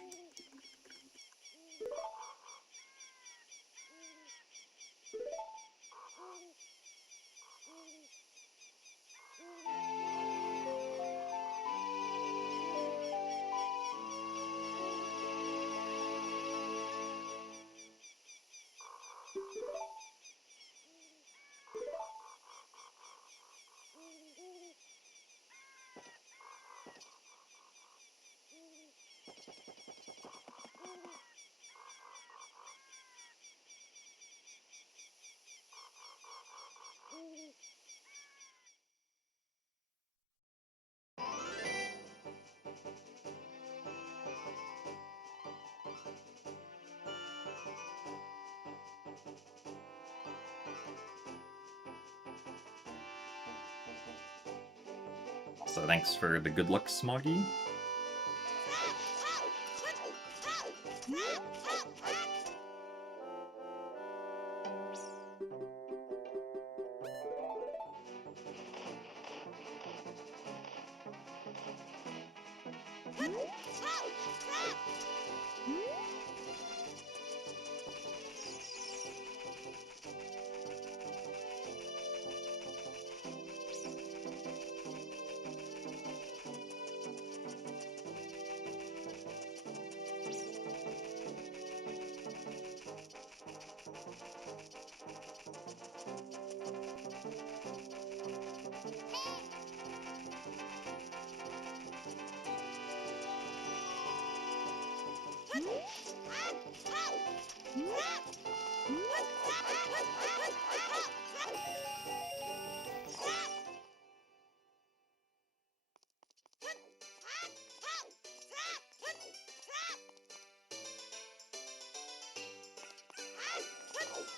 So thanks for the good luck, Smoggy.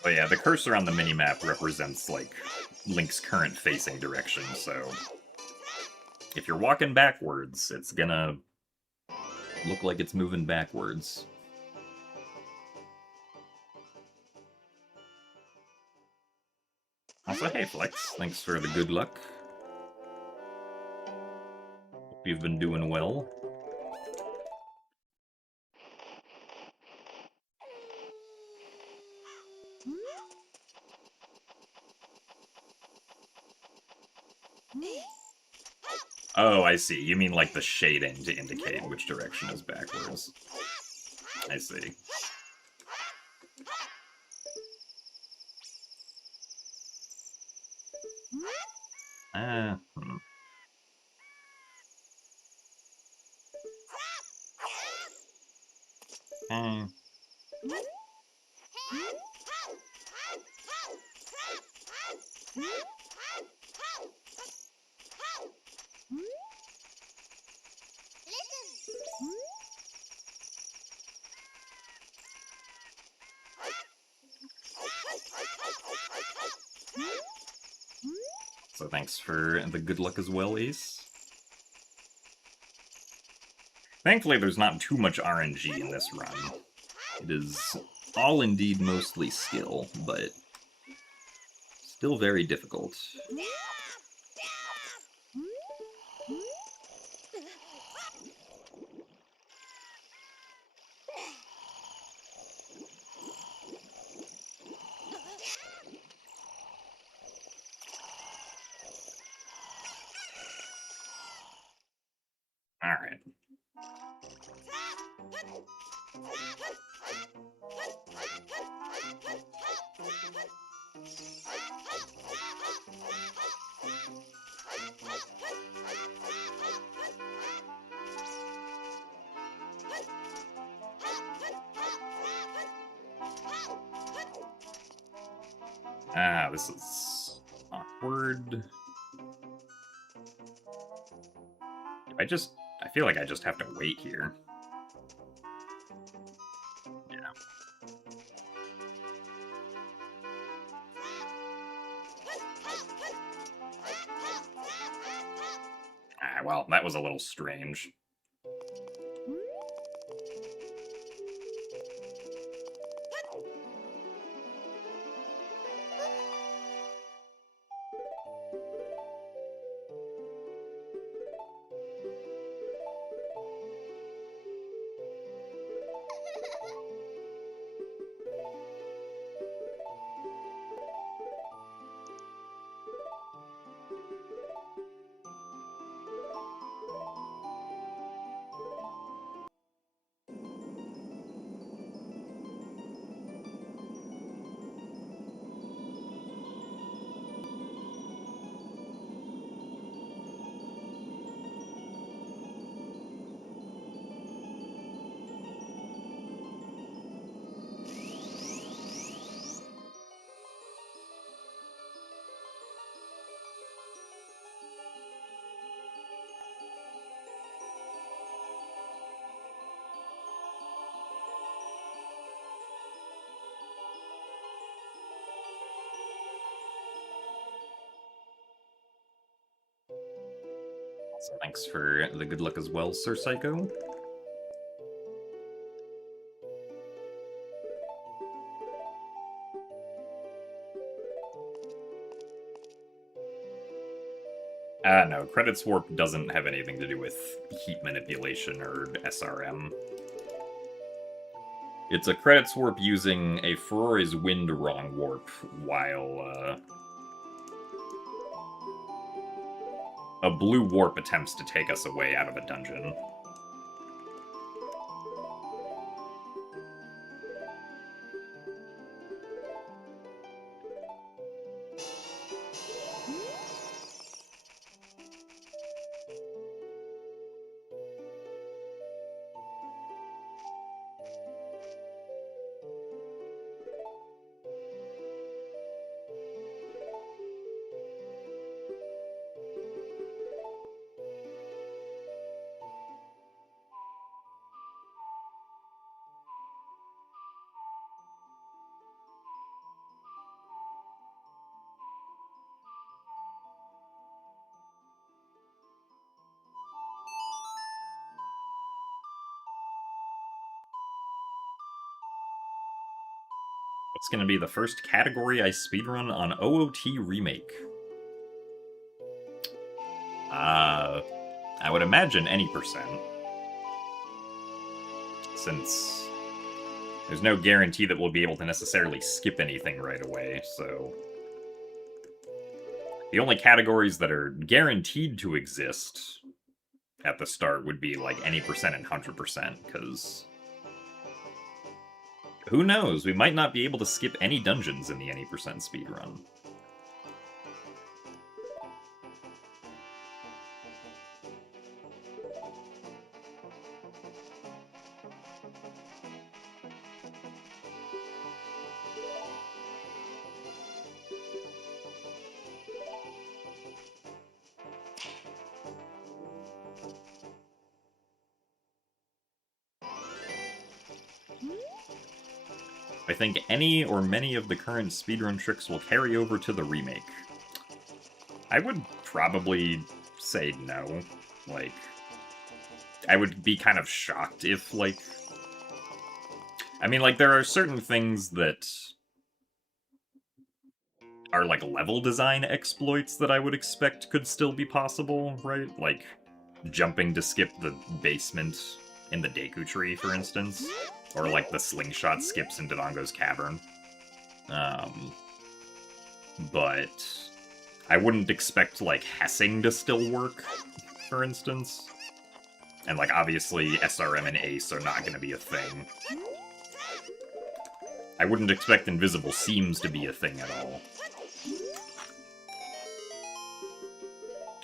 Oh yeah, the cursor on the minimap represents, like, Link's current facing direction, so if you're walking backwards, it's gonna look like it's moving backwards. Also, hey Flex, thanks for the good luck. Hope you've been doing well. Oh, I see. You mean like the shading to indicate which direction is backwards. I see. Hmm. Eh. So thanks for the good luck as well, Ace. Thankfully, there's not too much RNG in this run. It is all indeed mostly skill, but still very difficult. Alright. Ah, this is awkward. I feel like I just have to wait here. Yeah. Ah, well, that was a little strange. So thanks for the good luck as well, Sir Psycho. No, Credits Warp doesn't have anything to do with heat manipulation or SRM. It's a Credits Warp using a Ferore's Wind wrong warp while a blue warp attempts to take us away out of a dungeon. What's going to be the first category I speedrun on OOT Remake? I would imagine any percent. Since there's no guarantee that we'll be able to necessarily skip anything right away, so... The only categories that are guaranteed to exist at the start would be like any percent and 100%, because... Who knows? We might not be able to skip any dungeons in the any percent speedrun. I think any or many of the current speedrun tricks will carry over to the remake. I would probably say no. Like, I would be kind of shocked if, like... I mean, like, there are certain things that are, like, level design exploits that I would expect could still be possible, right? Like, jumping to skip the basement in the Deku Tree, for instance. Or, like, the slingshot skips in Dodongo's Cavern. But I wouldn't expect, like, Hessing to still work, for instance. And, like, obviously, SRM and Ace are not going to be a thing. I wouldn't expect Invisible Seams to be a thing at all.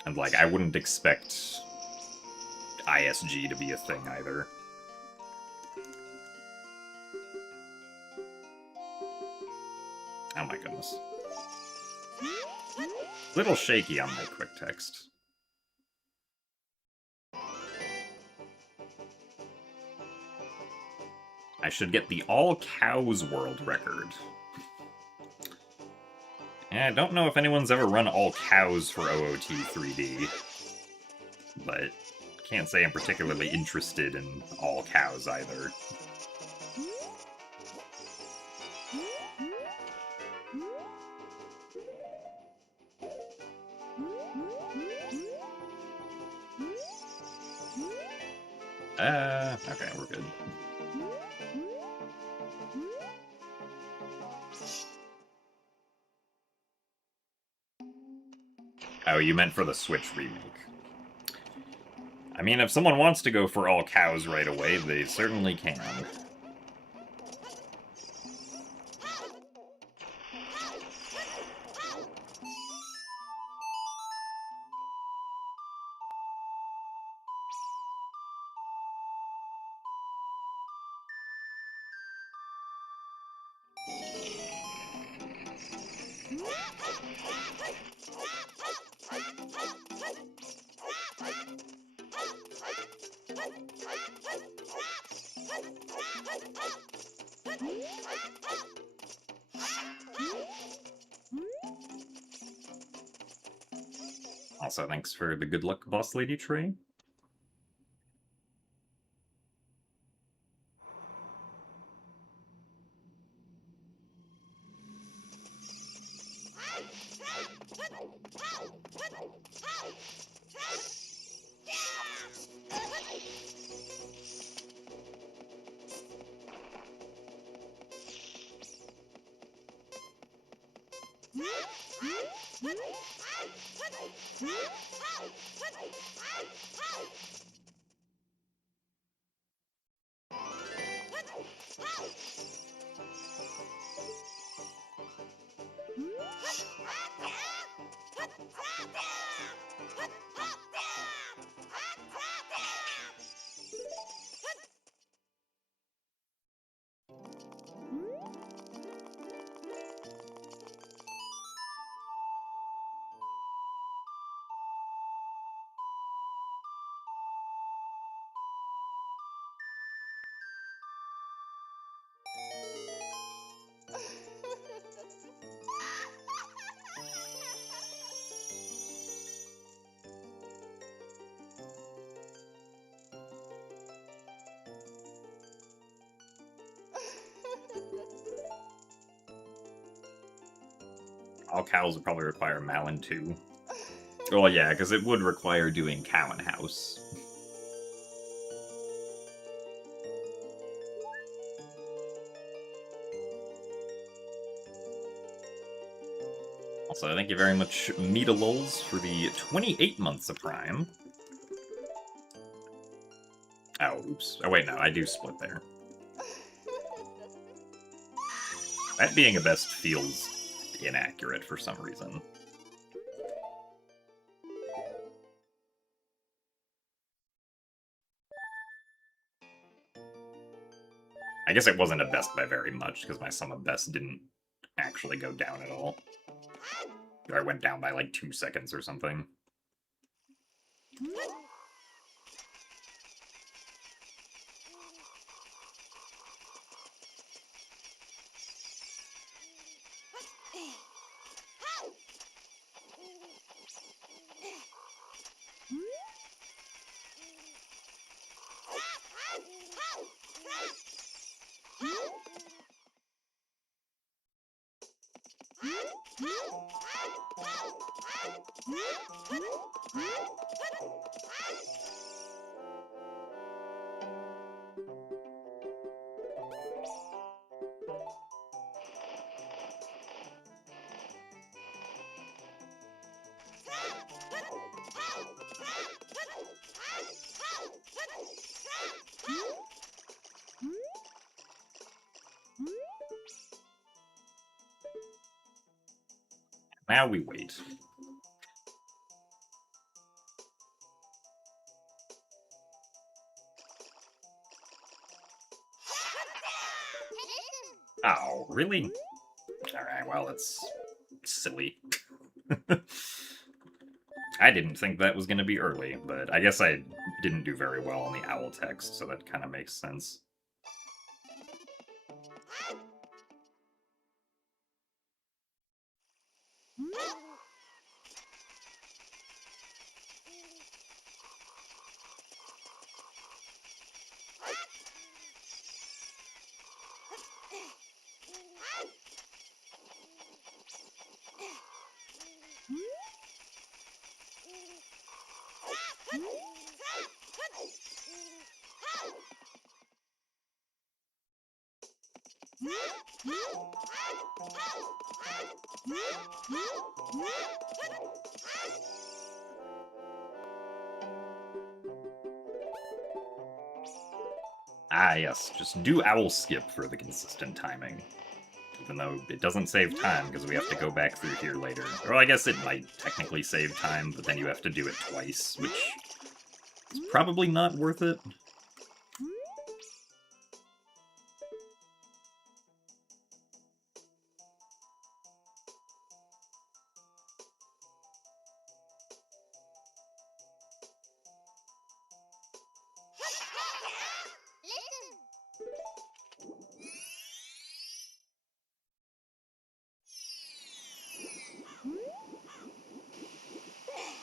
And, like, I wouldn't expect ISG to be a thing either. Oh my goodness. Little shaky on my quick text. I should get the all cows world record. I don't know if anyone's ever run all cows for OOT 3D, but can't say I'm particularly interested in all cows either. Okay, we're good. Oh, you meant for the Switch remake. I mean, if someone wants to go for all cows right away, they certainly can. Also, thanks for the good luck, Boss Lady Trey. All cows would probably require Malin too. Well, yeah, because it would require doing Cow and House. Also, thank you very much, Meatalols, for the 28 months of Prime. Oh, oops. Oh, wait, no, I do split there. That being a best feels inaccurate for some reason. I guess it wasn't a best by very much, because my sum of best didn't actually go down at all. Or I went down by like 2 seconds or something. Now we wait. Oh, really? Alright, well, it's silly. I didn't think that was going to be early, but I guess I didn't do very well on the owl text, so that kind of makes sense. Ah, yes, just do owl skip for the consistent timing. Even though it doesn't save time, because we have to go back through here later. Or I guess it might technically save time, but then you have to do it twice, which is probably not worth it.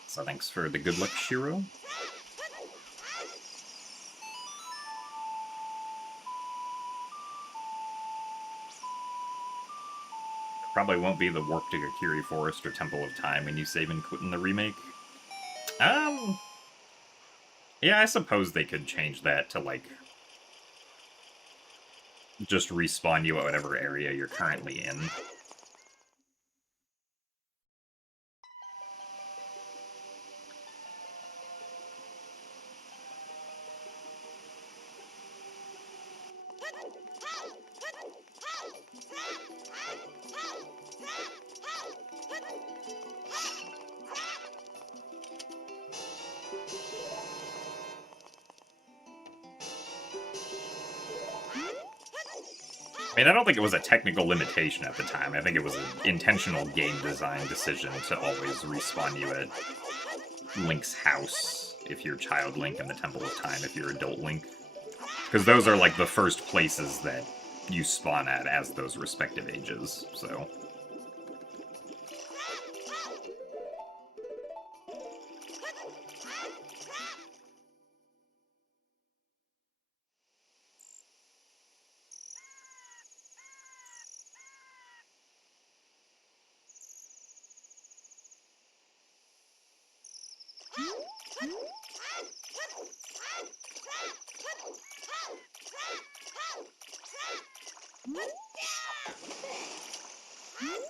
So thanks for the good luck, Shiro. Probably won't be the Warp to Kakiri Forest or Temple of Time when you save and quit in the remake. Yeah, I suppose they could change that to, like, just respawn you at whatever area you're currently in. I mean, I don't think it was a technical limitation at the time. I think it was an intentional game design decision to always respawn you at Link's house if you're Child Link and the Temple of Time if you're Adult Link. Because those are, like, the first places that you spawn at as those respective ages, so...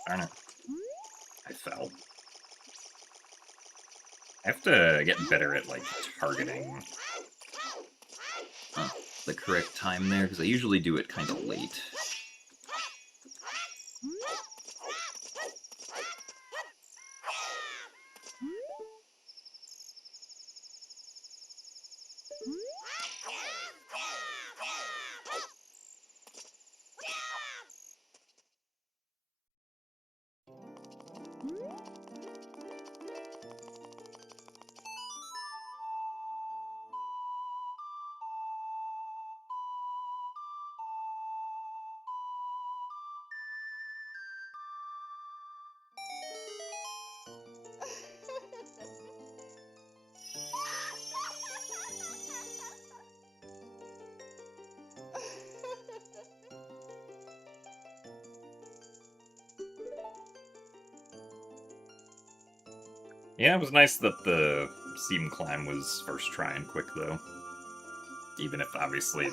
Darn it. I fell. I have to get better at, like, targeting The correct time there, because I usually do it kind of late. Yeah, it was nice that the seam climb was first try and quick, though. Even if, obviously,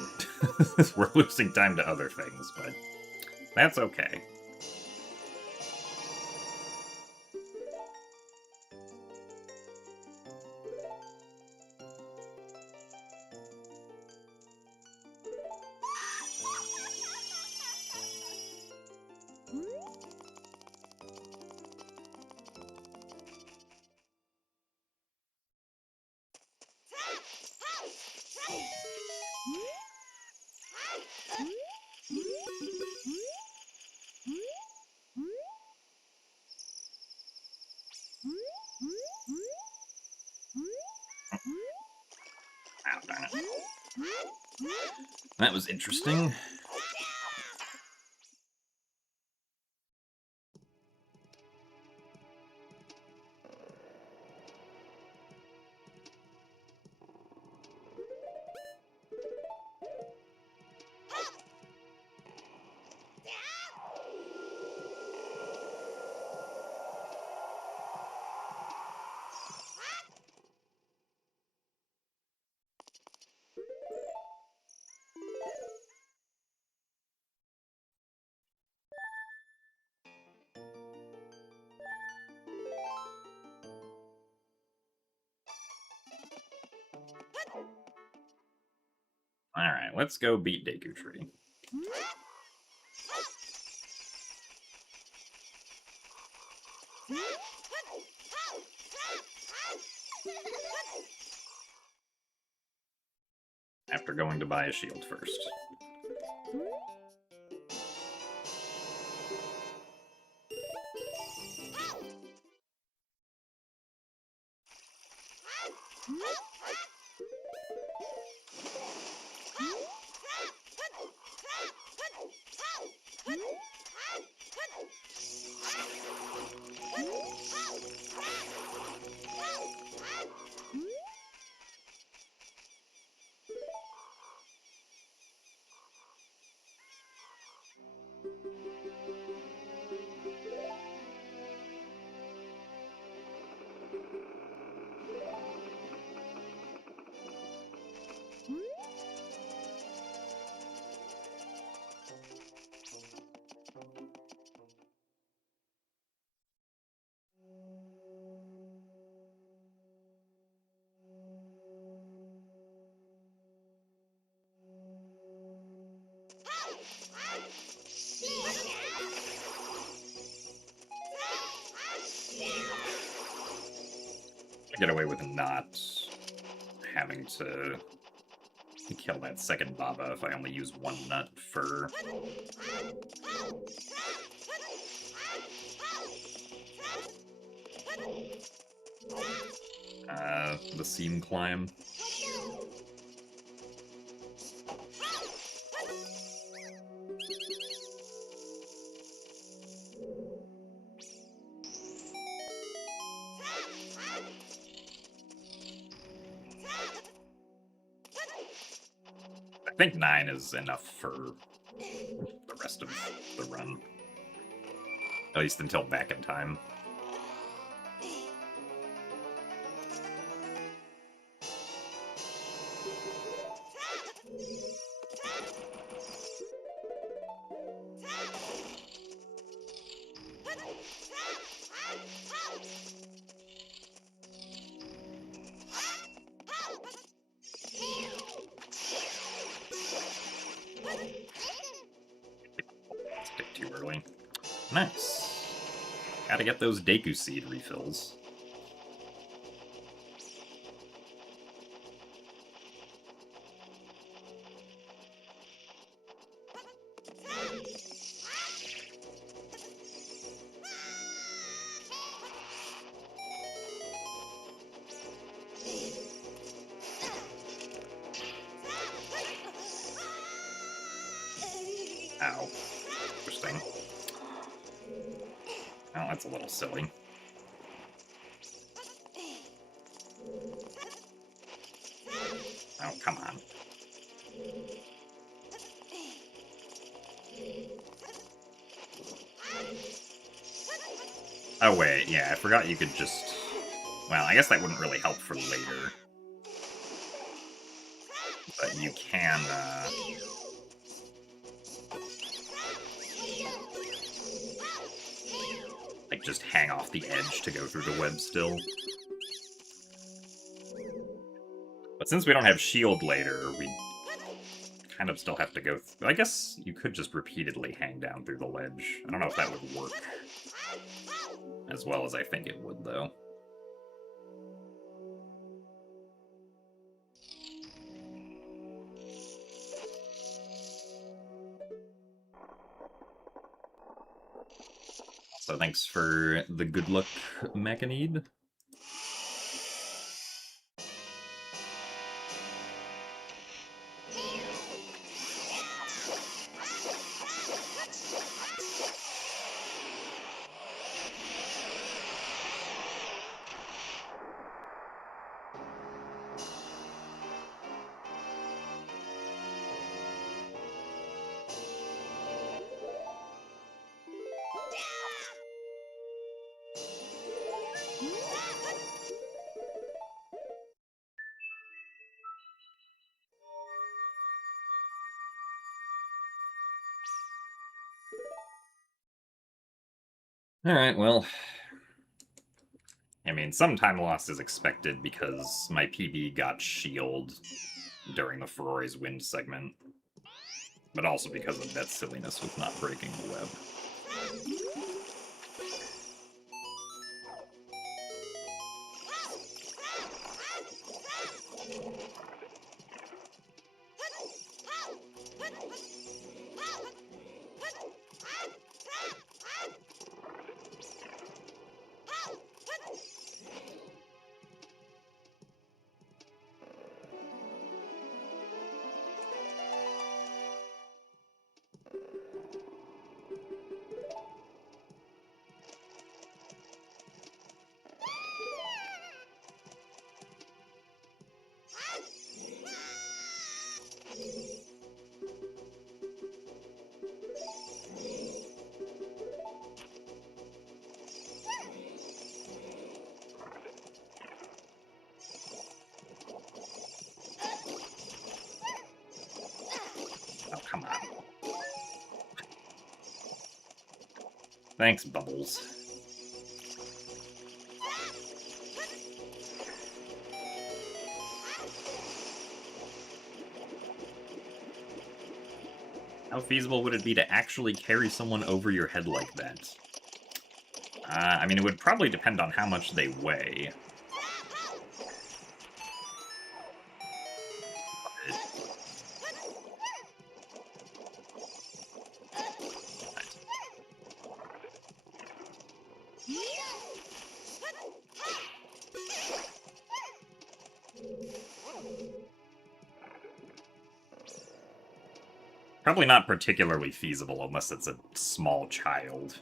we're losing time to other things, but that's okay. Oh, darn it. That was interesting. Alright, let's go beat Deku Tree. After going to buy a shield first. Get away with not having to kill that second Baba if I only use one nut for... the seam climb. I think 9 is enough for the rest of the run. At least until back in time. Stick too early. Nice. Gotta get those Deku Seed refills. Ow. Interesting. Oh, that's a little silly. Oh, come on. Oh, wait, yeah, I forgot you could just Well, I guess that wouldn't really help for later. But you can, like, just hang off the edge to go through the web still. But since we don't have shield later, we kind of still have to go... I guess you could just repeatedly hang down through the ledge. I don't know if that would work as well as I think it would, though. So thanks for the good luck, Machanede. Alright, well... I mean, some time loss is expected because my PB got shield during the Ferrari's Wind segment. But also because of that silliness with not breaking the web. Oh, come on. Thanks, Bubbles. How feasible would it be to actually carry someone over your head like that? I mean, it would probably depend on how much they weigh. Probably not particularly feasible unless it's a small child.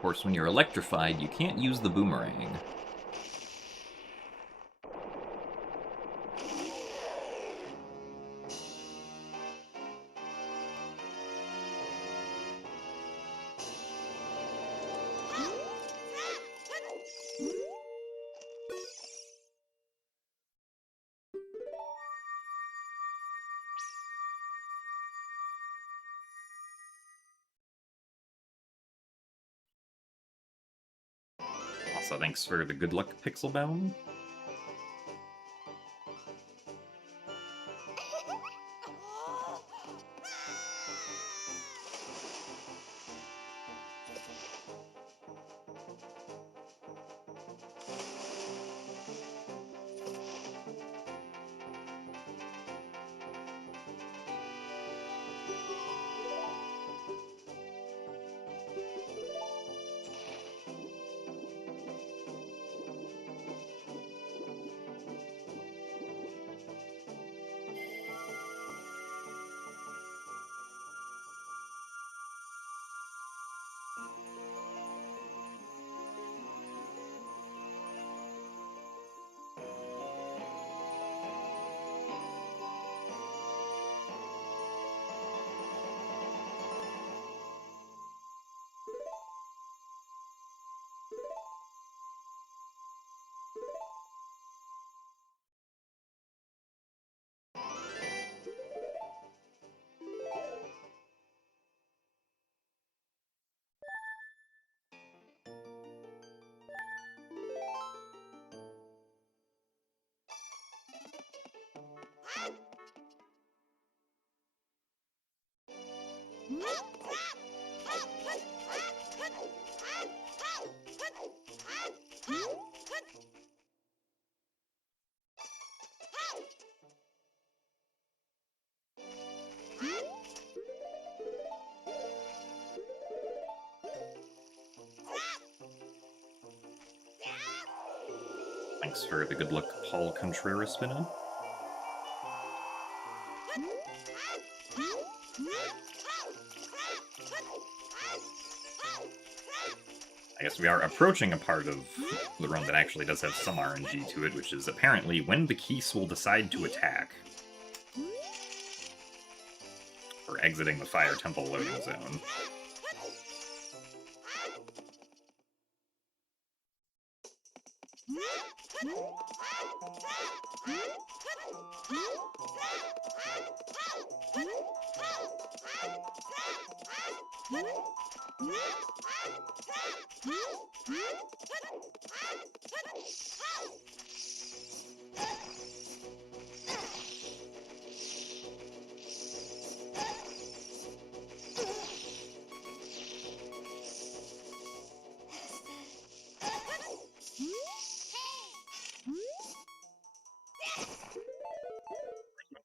Of course, when you're electrified, you can't use the boomerang. Also, thanks for the good luck, Pixelbound. Thanks for the good luck, Paul Contreras spinner. I guess we are approaching a part of the run that actually does have some RNG to it, which is apparently when the Keese will decide to attack. Or exiting the Fire Temple loading zone.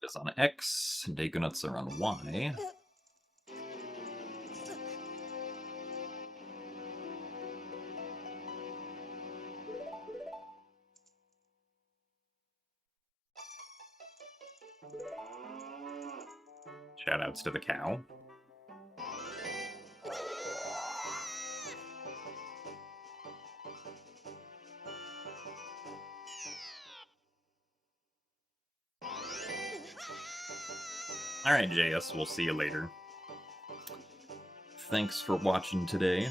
Is on X, Dagonuts are on Y. Shoutouts to the cow. Alright, JS, we'll see you later. Thanks for watching today.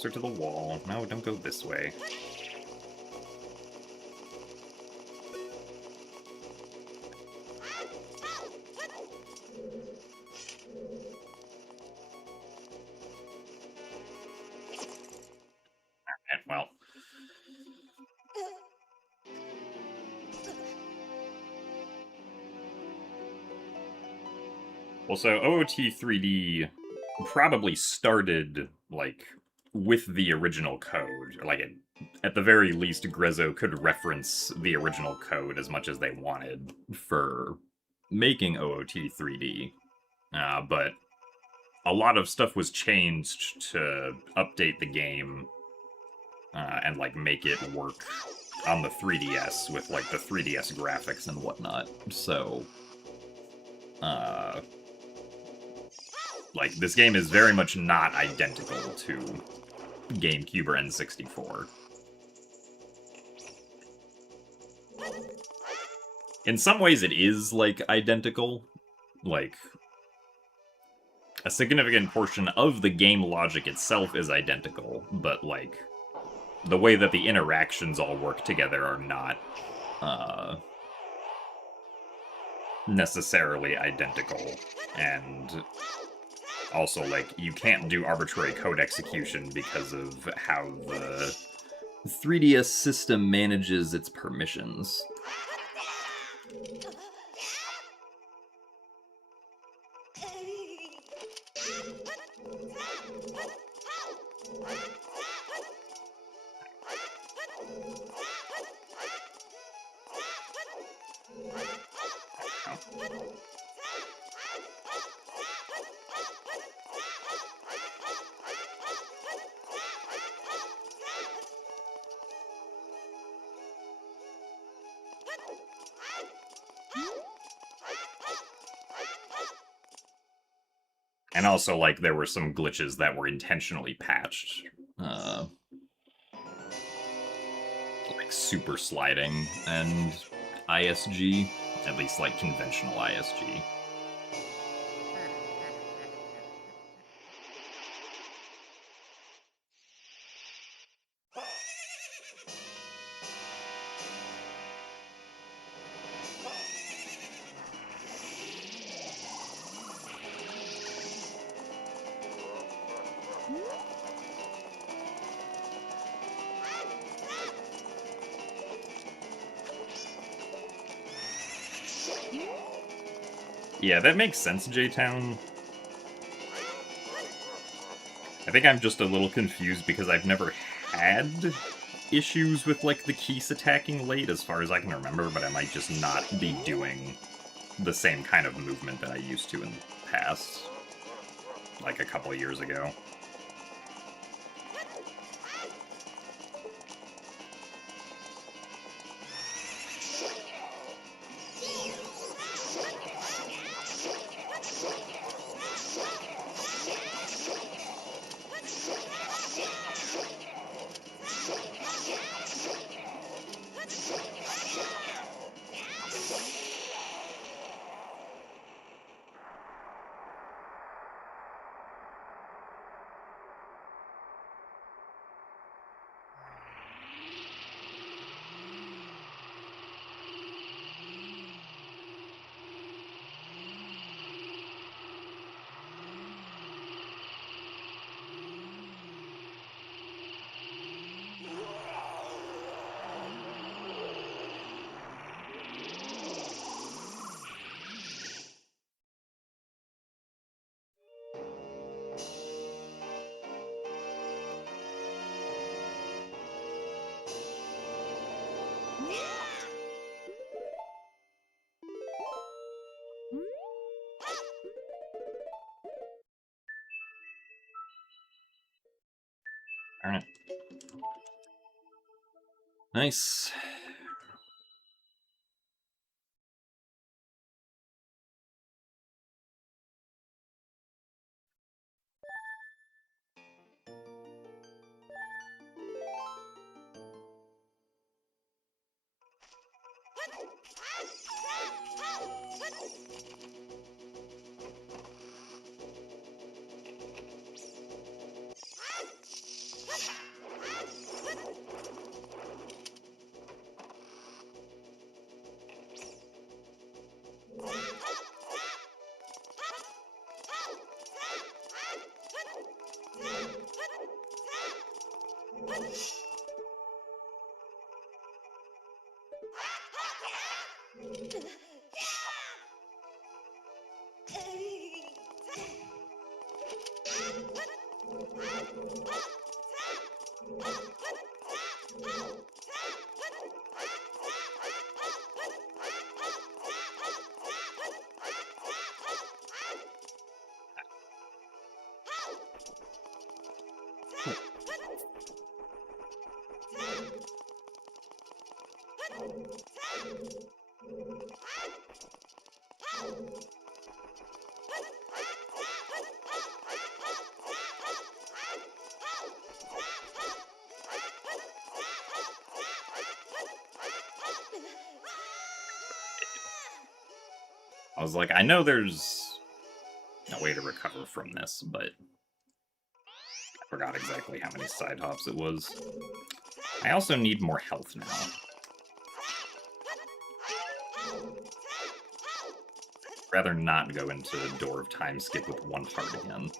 closer to the wall. No, don't go this way. Alright, well. Well, so OOT 3D probably started, like, with the original code. Like, at the very least, Grezzo could reference the original code as much as they wanted for making OOT 3D. But a lot of stuff was changed to update the game and, like, make it work on the 3DS with, like, the 3DS graphics and whatnot. So, like, this game is very much not identical to GameCube or N64. In some ways, it is, like, identical. Like, a significant portion of the game logic itself is identical, but, like, the way that the interactions all work together are not necessarily identical. And also, like, you can't do arbitrary code execution because of how the 3DS system manages its permissions. And also, like, there were some glitches that were intentionally patched. Like super sliding and ISG. At least, like, conventional ISG. Yeah, that makes sense, J-Town. I think I'm just a little confused because I've never had issues with, like, the keys attacking late as far as I can remember, but I might just not be doing the same kind of movement that I used to in the past, like a couple of years ago. Alright. Nice. I was like, I know there's a way to recover from this, but I forgot exactly how many side hops it was. I also need more health now. Rather not go into Door of Time skip with one heart again.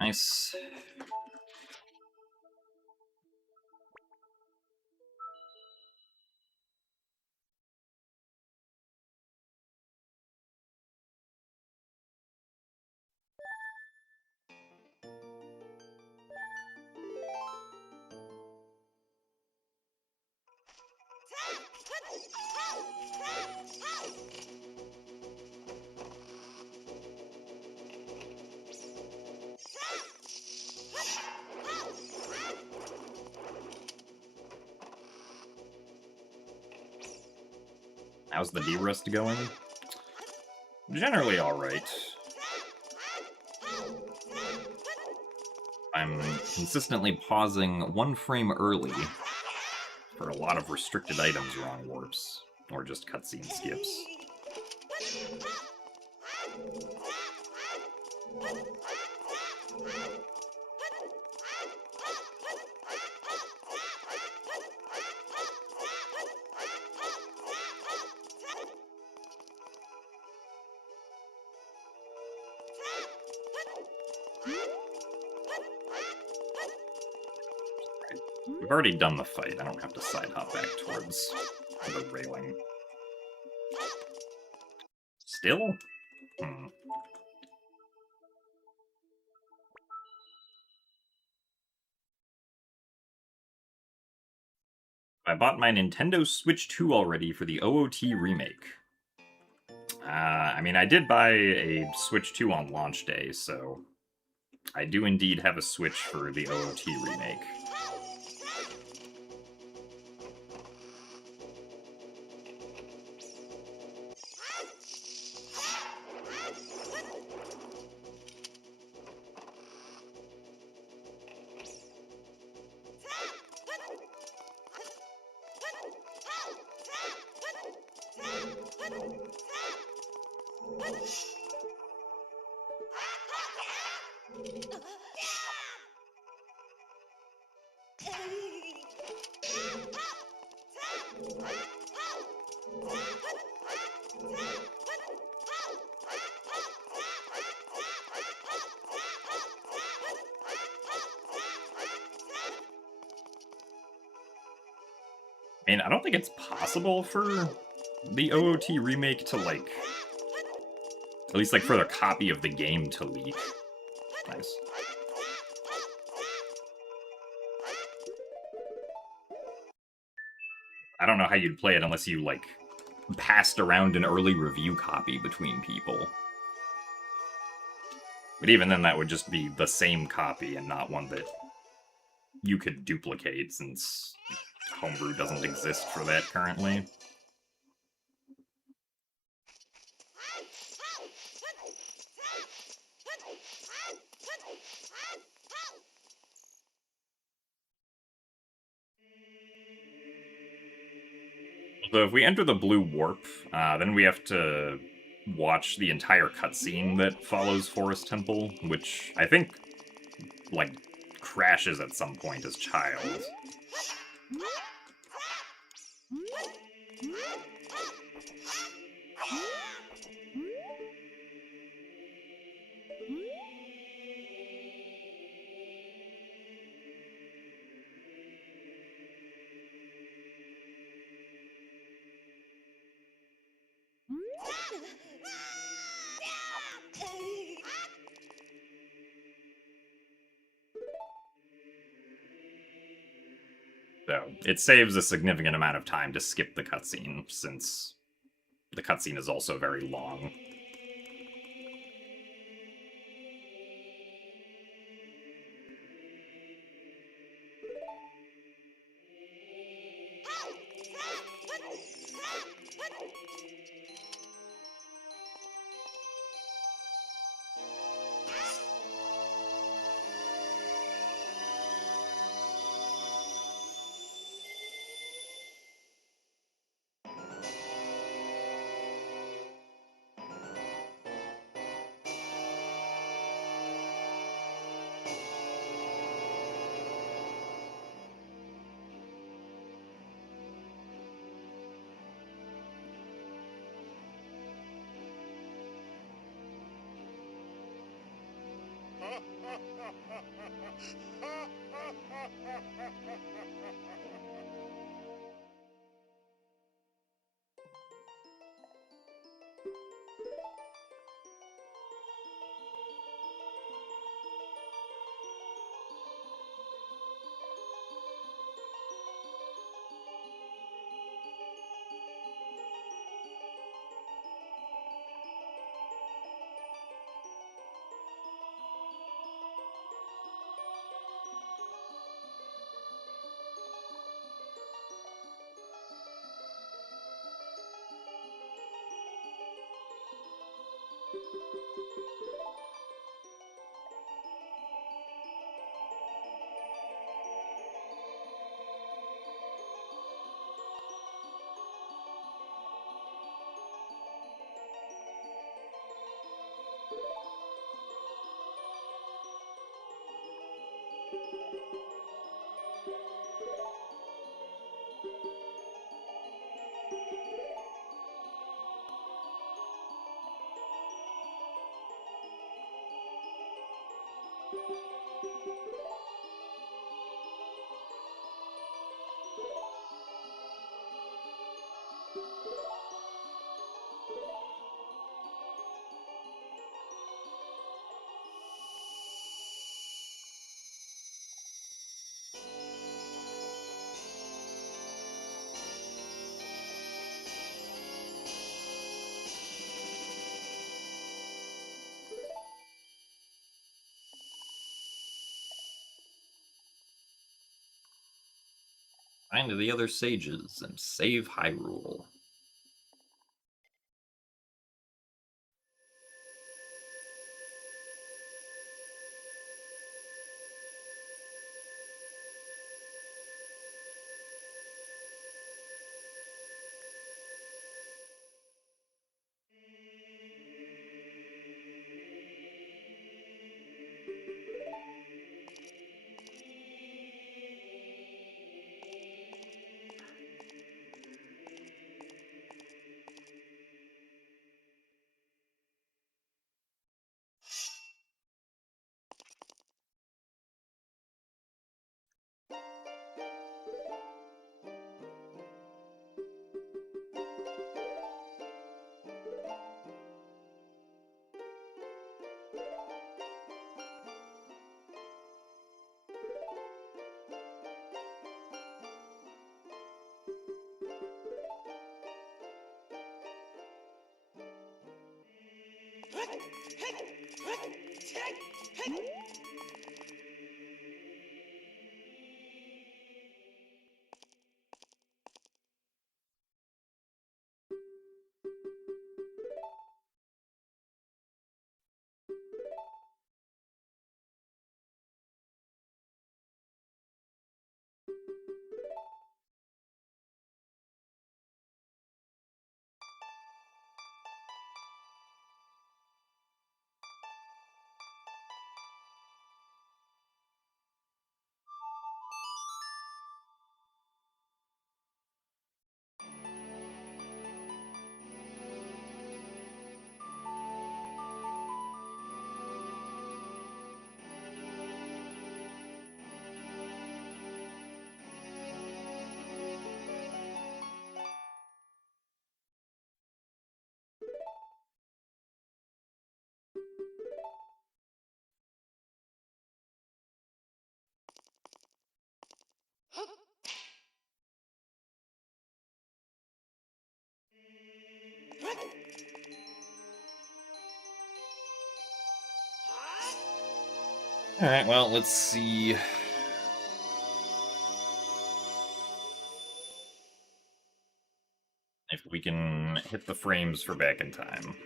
Nice. How's the D-Rust going? Generally alright. I'm consistently pausing 1 frame early for a lot of restricted items wrong warps, or just cutscene skips. We've already done the fight. I don't have to side hop back towards the railing. Still? I bought my Nintendo Switch 2 already for the OOT remake. I mean, I did buy a Switch 2 on launch day, so I do indeed have a Switch for the OOT remake. I mean, I don't think it's possible for the OOT remake to, like, at least, like, for their copy of the game to leak. Nice. I don't know how you'd play it unless you, like, passed around an early review copy between people. But even then, that would just be the same copy and not one that you could duplicate, since Homebrew doesn't exist for that currently. So if we enter the blue warp, then we have to watch the entire cutscene that follows Forest Temple, which I think, like, crashes at some point as child. So it saves a significant amount of time to skip the cutscene, since the cutscene is also very long. Find the other sages and save Hyrule. Alright, well, let's see. If we can hit the frames for back in time.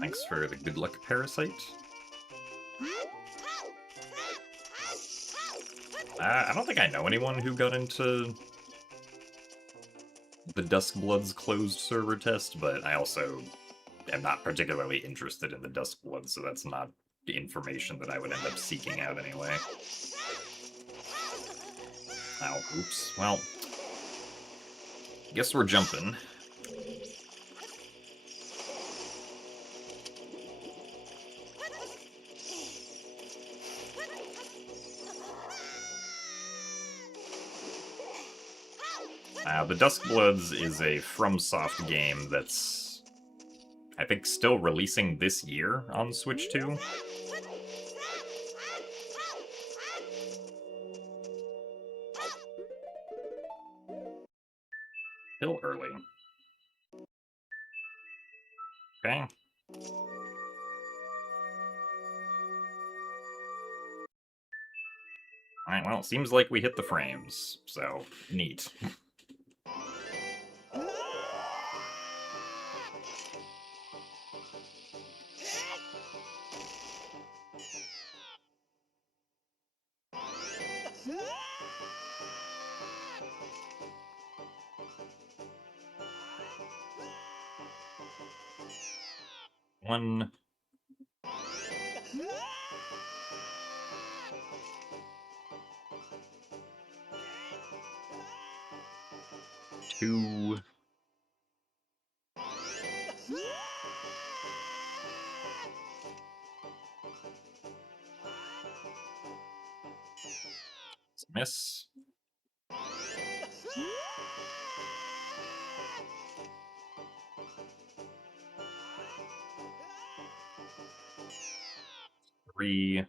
Thanks for the good luck, Parasite. I don't think I know anyone who got into the Duskbloods closed server test, but I also am not particularly interested in the Duskbloods, so that's not the information that I would end up seeking out anyway. Oh, oops. Well, guess we're jumping. The Duskbloods is a FromSoft game that's, I think, still releasing this year on Switch 2. Still early. Okay. Alright, well, it seems like we hit the frames, so neat. One. Two. Miss. 3.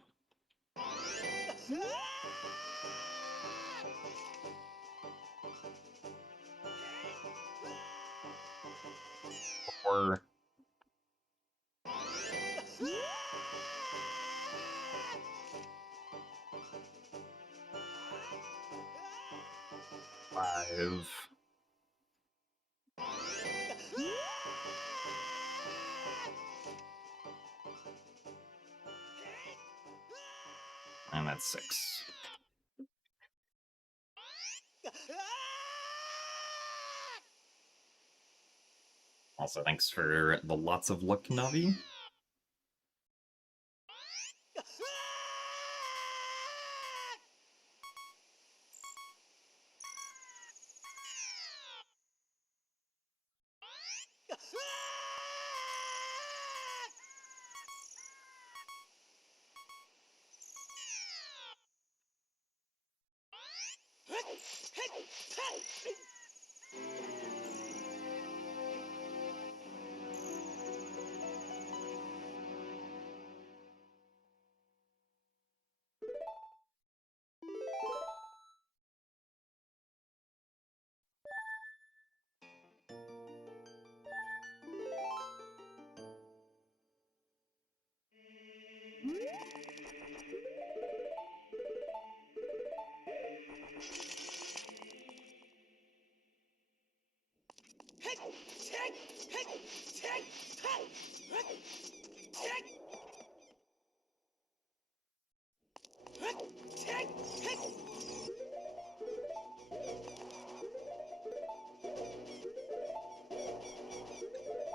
4. 5. that's 6. Also, thanks for the lots of luck, Navi.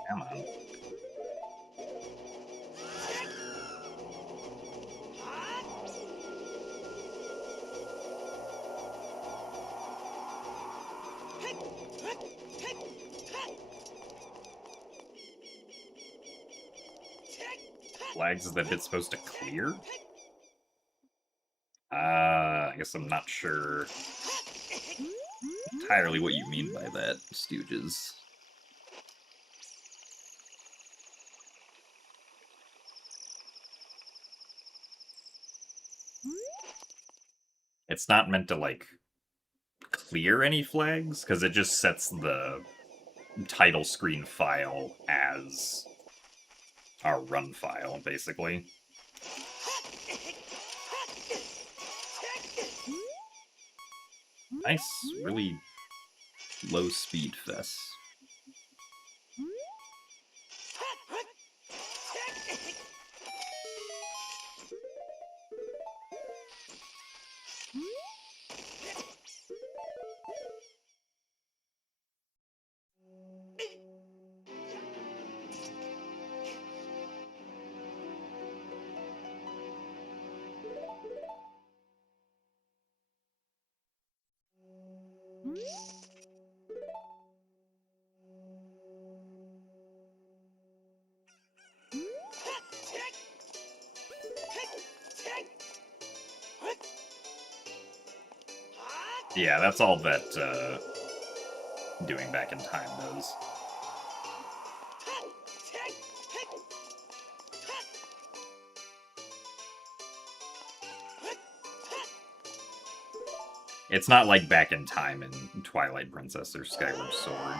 Come on. Flags that it's supposed to clear? I guess I'm not sure entirely what you mean by that, Stooges. It's not meant to, like, clear any flags, because it just sets the title screen file as our run file, basically. Nice, really low speed fest. Yeah, that's all that doing back in time does. It's not like back in time in Twilight Princess or Skyward Sword.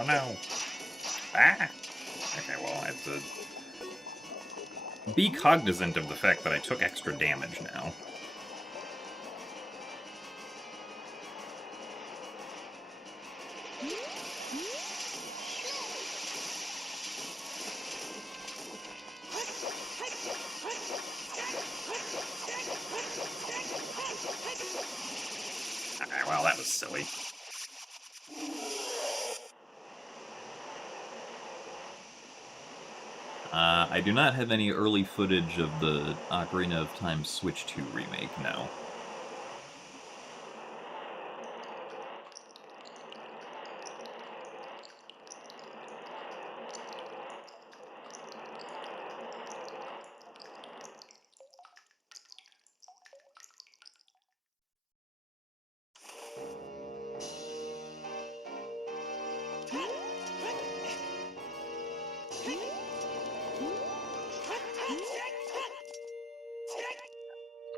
Oh no. Ah! Okay, well, I have to be cognizant of the fact that I took extra damage now. Okay, well, that was silly. I do not have any early footage of the Ocarina of Time Switch 2 remake, no.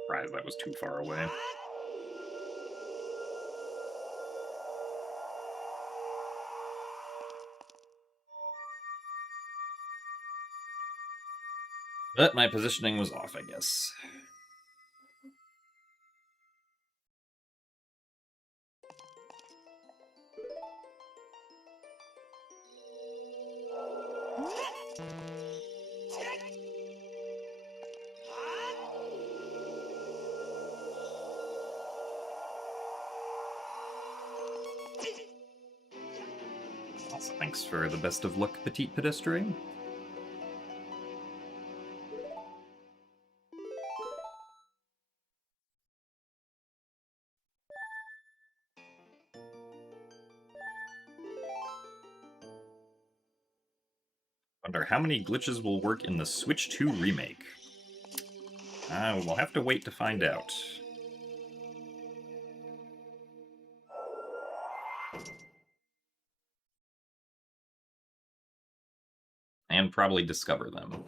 Surprised that was too far away. But my positioning was off, I guess. Also, thanks for the best of luck, petite pedestrian. Wonder how many glitches will work in the Switch 2 remake. We'll have to wait to find out. And probably discover them.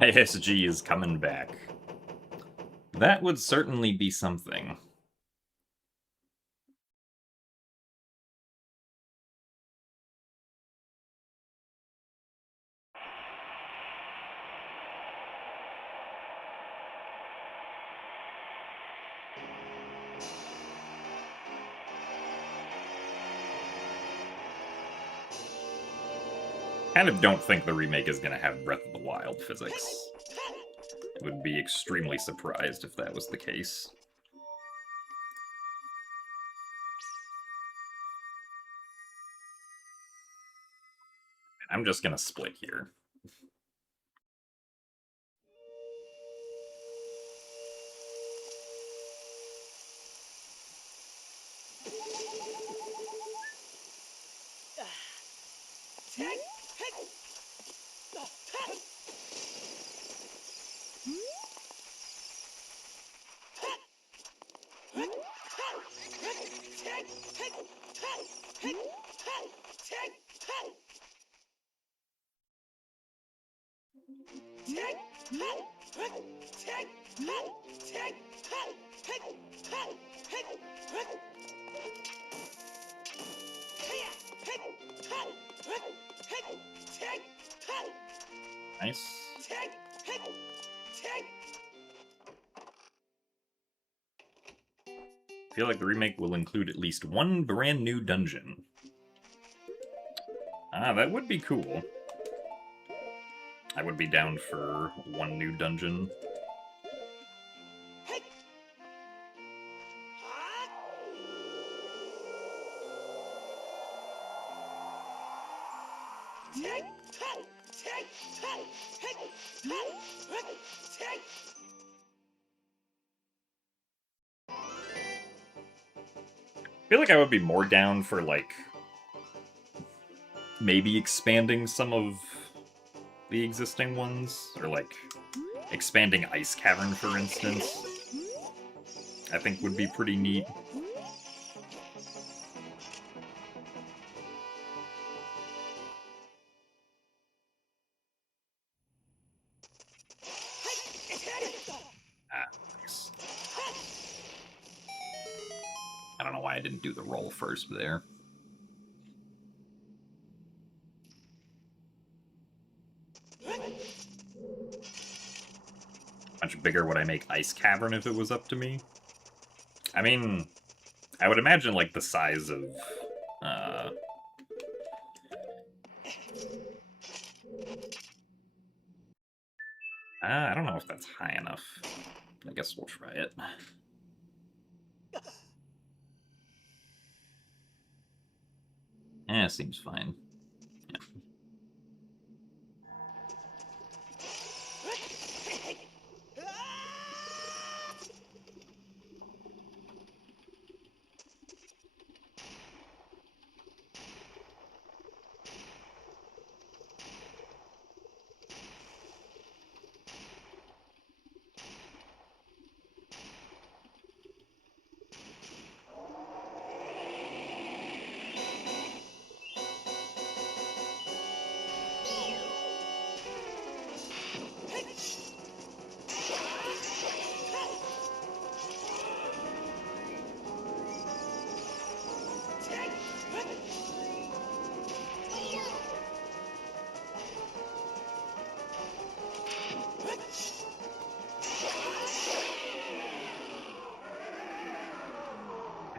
ISG is coming back. That would certainly be something. Kind of don't think the remake is going to have Breath of the Wild physics. Would be extremely surprised if that was the case. I'm just going to split here. Nice. I feel like the remake will include at least one brand new dungeon. That would be cool. I would be down for one new dungeon. I feel like I would be more down for, like, maybe expanding some of the existing ones, or, like, expanding Ice Cavern, for instance. I think would be pretty neat. I didn't do the roll first there. Much bigger would I make Ice Cavern if it was up to me? I mean, I would imagine, like, the size of, I don't know if that's high enough. I guess we'll try it. Seems fine. Yeah.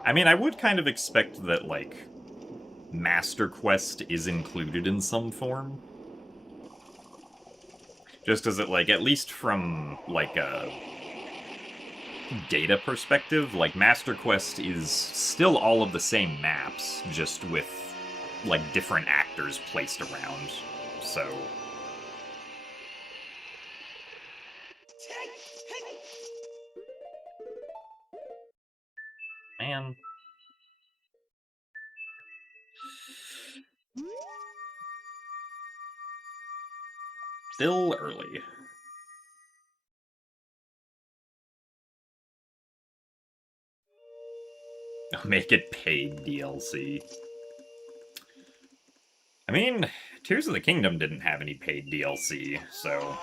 I mean, I would kind of expect that, like, Master Quest is included in some form. Just as it, like, at least from, like, a data perspective, like, Master Quest is still all of the same maps, just with, like, different actors placed around. So... Man. Still early. Make it paid DLC. I mean, Tears of the Kingdom didn't have any paid DLC, so...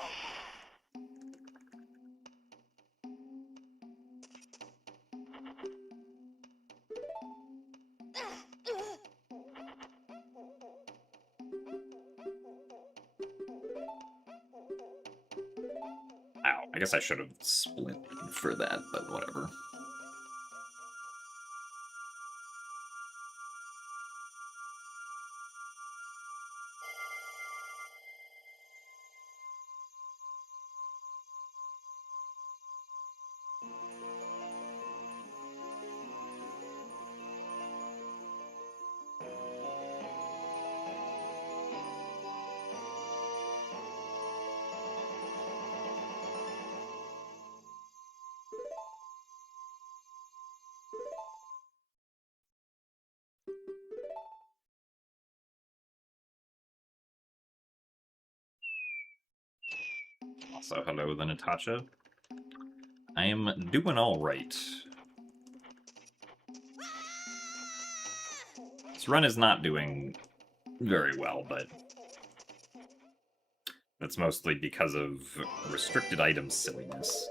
Ow, I guess I should have split for that, but whatever. Also, hello, the Natasha. I am doing all right. This run is not doing very well, but that's mostly because of restricted item silliness.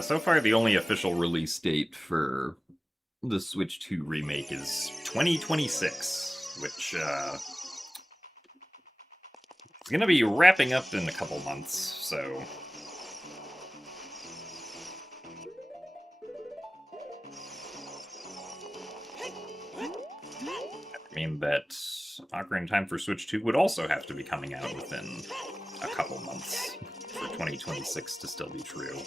So far, the only official release date for the Switch 2 remake is 2026, which, it's gonna be wrapping up in a couple months, so... I mean that Ocarina of Time for Switch 2 would also have to be coming out within a couple months for 2026 to still be true.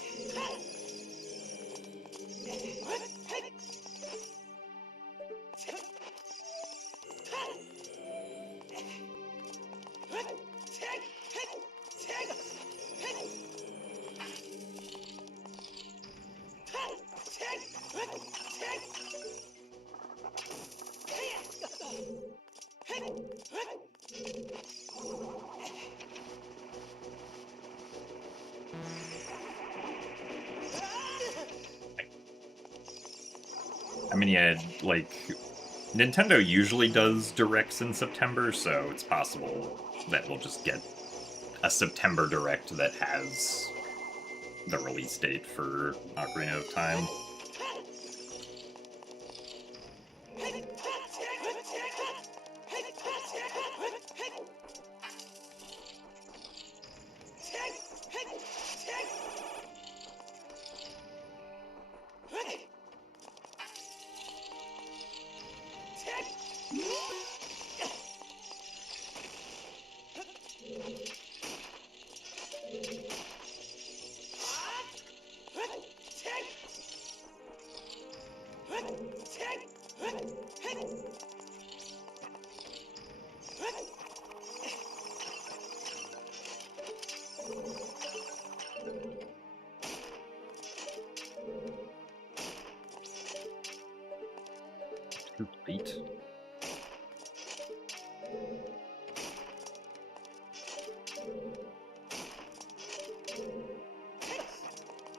I mean, yeah, like, Nintendo usually does directs in September, so it's possible that we'll just get a September direct that has the release date for Ocarina of Time. Too late.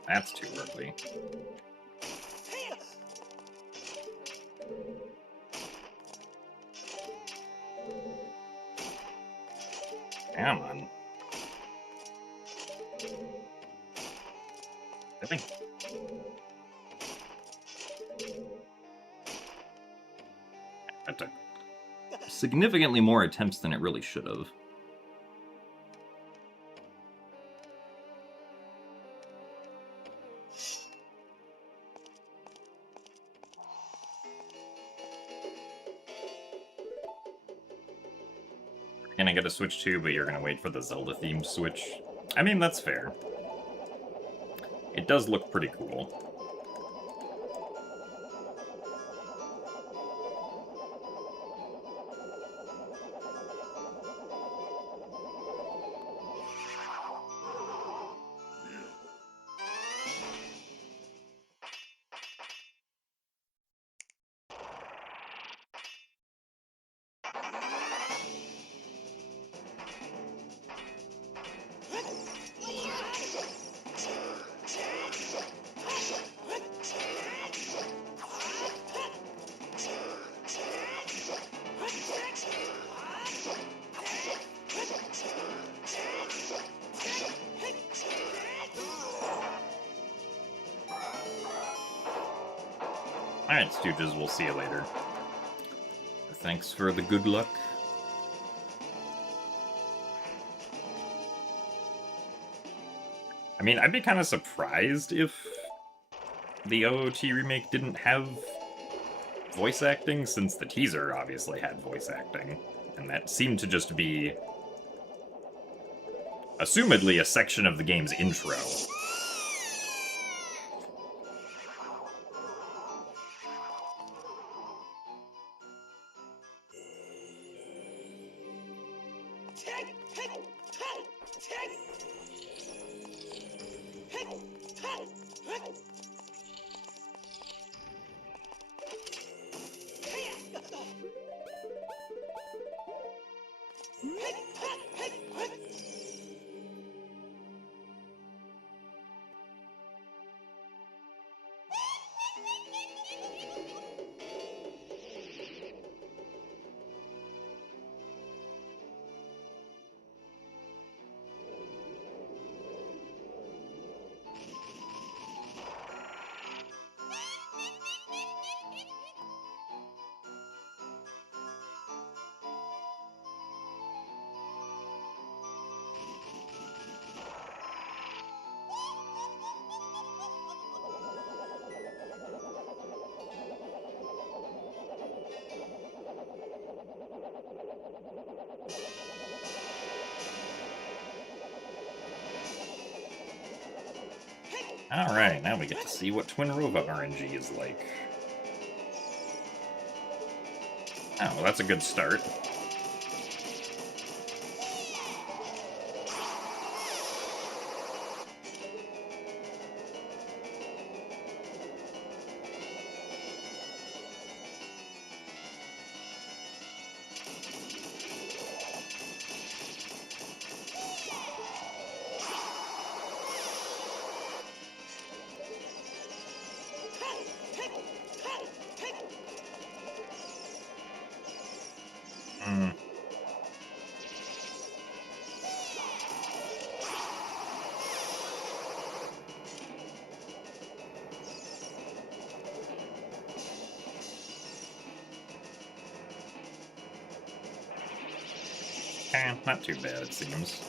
That's too early. Come on. Really? That took significantly more attempts than it really should have. You're gonna get a Switch too, but you're gonna wait for the Zelda-themed Switch. I mean, that's fair. It does look pretty cool. Alright, Stooges, we'll see you later. Thanks for the good luck. I mean, I'd be kind of surprised if the OOT remake didn't have voice acting, since the teaser obviously had voice acting, and that seemed to just be assumedly a section of the game's intro. Alright, now we get to see what Twin Rova RNG is like. Oh, well, that's a good start. Not too bad, it seems.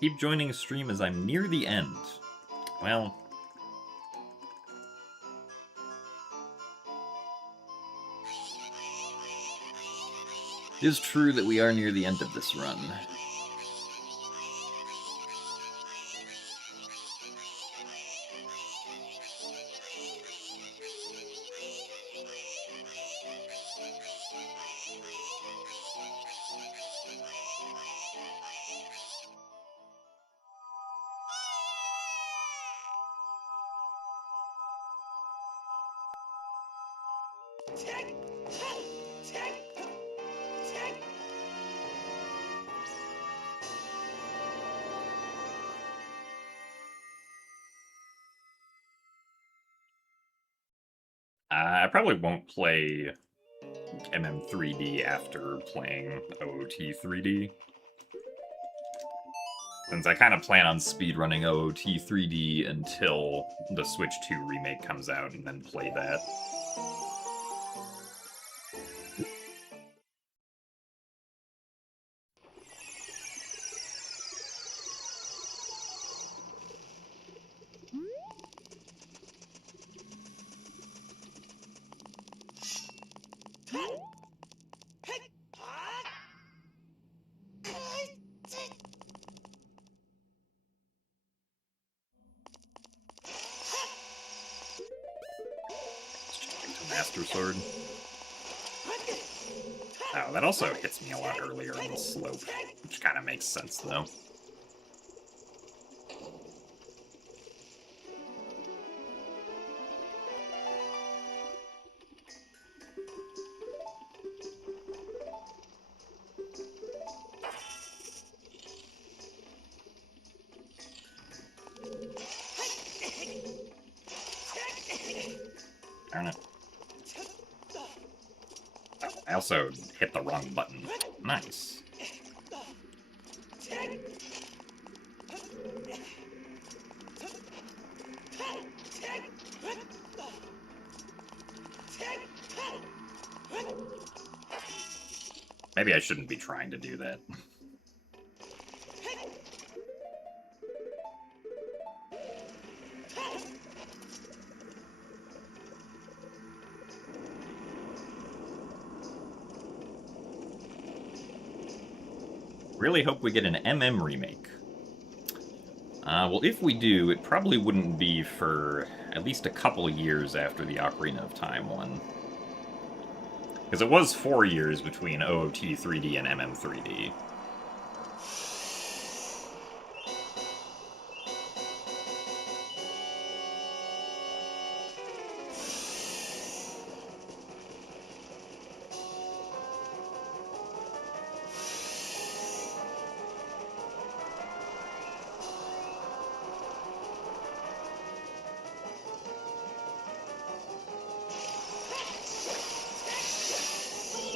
Keep joining stream as I'm near the end. Well... It is true that we are near the end of this run. I probably won't play MM3D after playing OOT 3D. Since I kind of plan on speedrunning OOT 3D until the Switch 2 remake comes out and then play that. Master Sword. Oh, that also hits me a lot earlier on the slope, which kind of makes sense, though. Darn it. Oh, I also hit the wrong button. Nice. Maybe I shouldn't be trying to do that. Really hope we get an MM remake. Well, if we do, it probably wouldn't be for at least a couple of years after the Ocarina of Time one. Because it was 4 years between OOT 3D and MM 3D.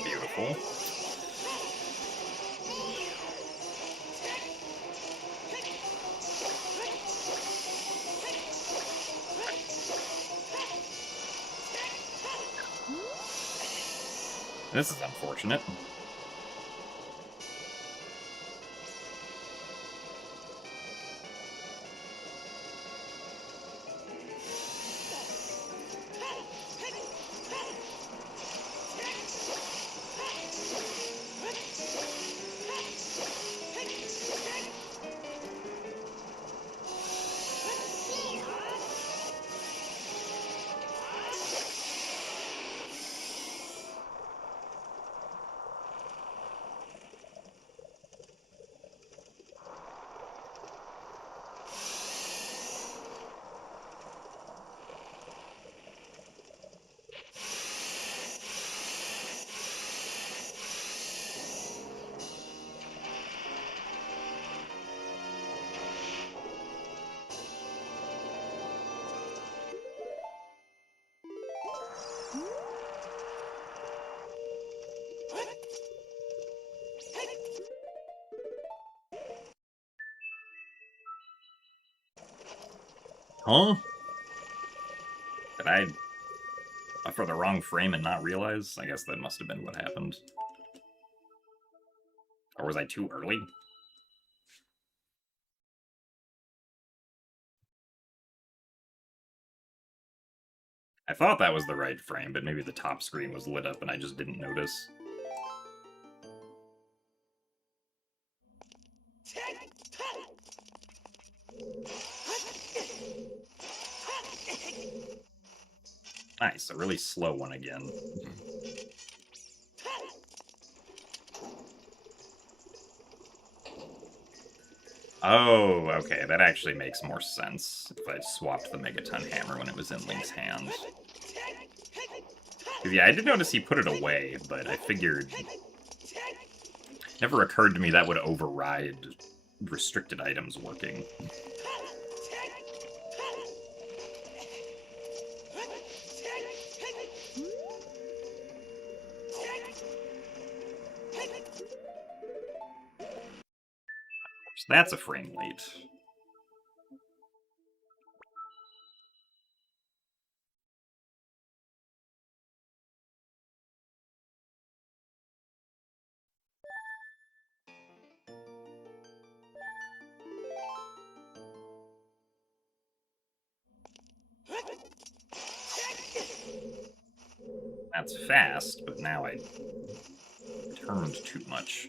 Beautiful. This is unfortunate. Huh? Did I for the wrong frame and not realize? I guess that must have been what happened. Or was I too early? I thought that was the right frame, but maybe the top screen was lit up and I just didn't notice. Nice, a really slow one again. Oh, okay, that actually makes more sense if I swapped the Megaton Hammer when it was in Link's hand. Yeah, I did notice he put it away, but I figured... Never occurred to me that would override restricted items working. So that's a frame late. That's fast, but now I turned too much.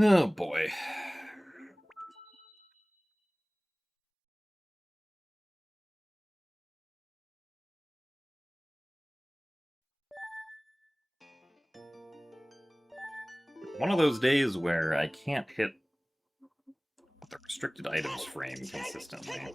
Oh boy. One of those days where I can't hit the restricted items frame consistently.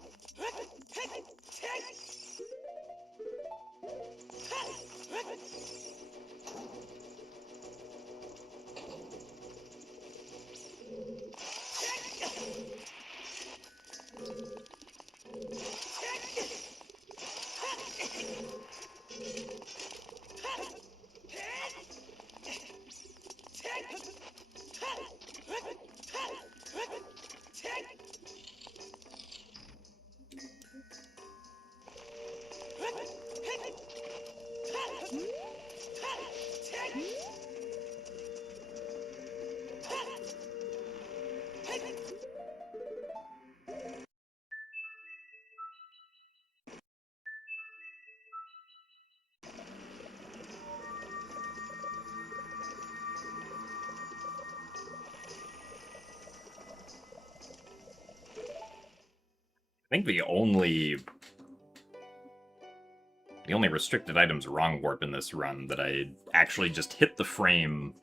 I think the only restricted items wrong warp in this run that I actually just hit the frame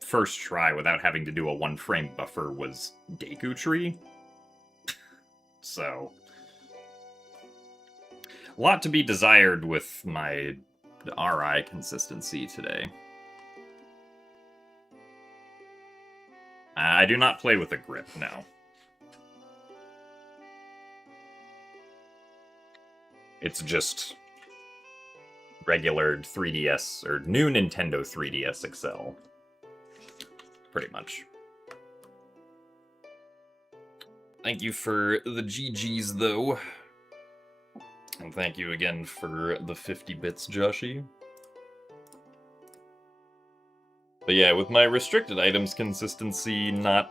first try without having to do a one frame buffer was Deku Tree. So, a lot to be desired with my RI consistency today. I do not play with a grip, no. It's just regular 3DS, or new Nintendo 3DS XL. Pretty much. Thank you for the GGs, though. And thank you again for the 50 bits, Joshy. But yeah, with my restricted items consistency not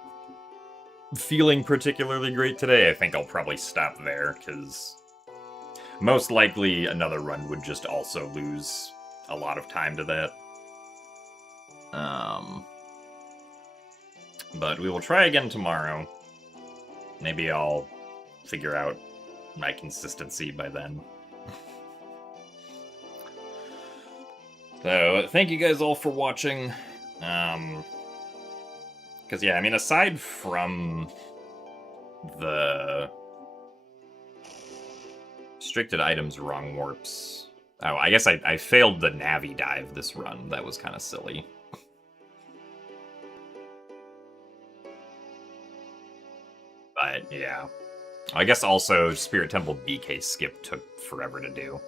feeling particularly great today, I think I'll probably stop there, because most likely another run would just also lose a lot of time to that. But we will try again tomorrow. Maybe I'll figure out my consistency by then. So, thank you guys all for watching. Because, yeah, I mean, aside from the restricted items wrong warps... Oh, I guess I failed the Navi dive this run. That was kind of silly. But, yeah. I guess also Spirit Temple BK skip took forever to do.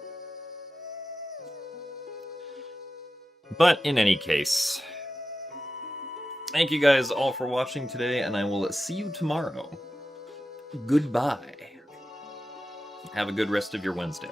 But in any case, thank you guys all for watching today, and I will see you tomorrow. Goodbye. Have a good rest of your Wednesday.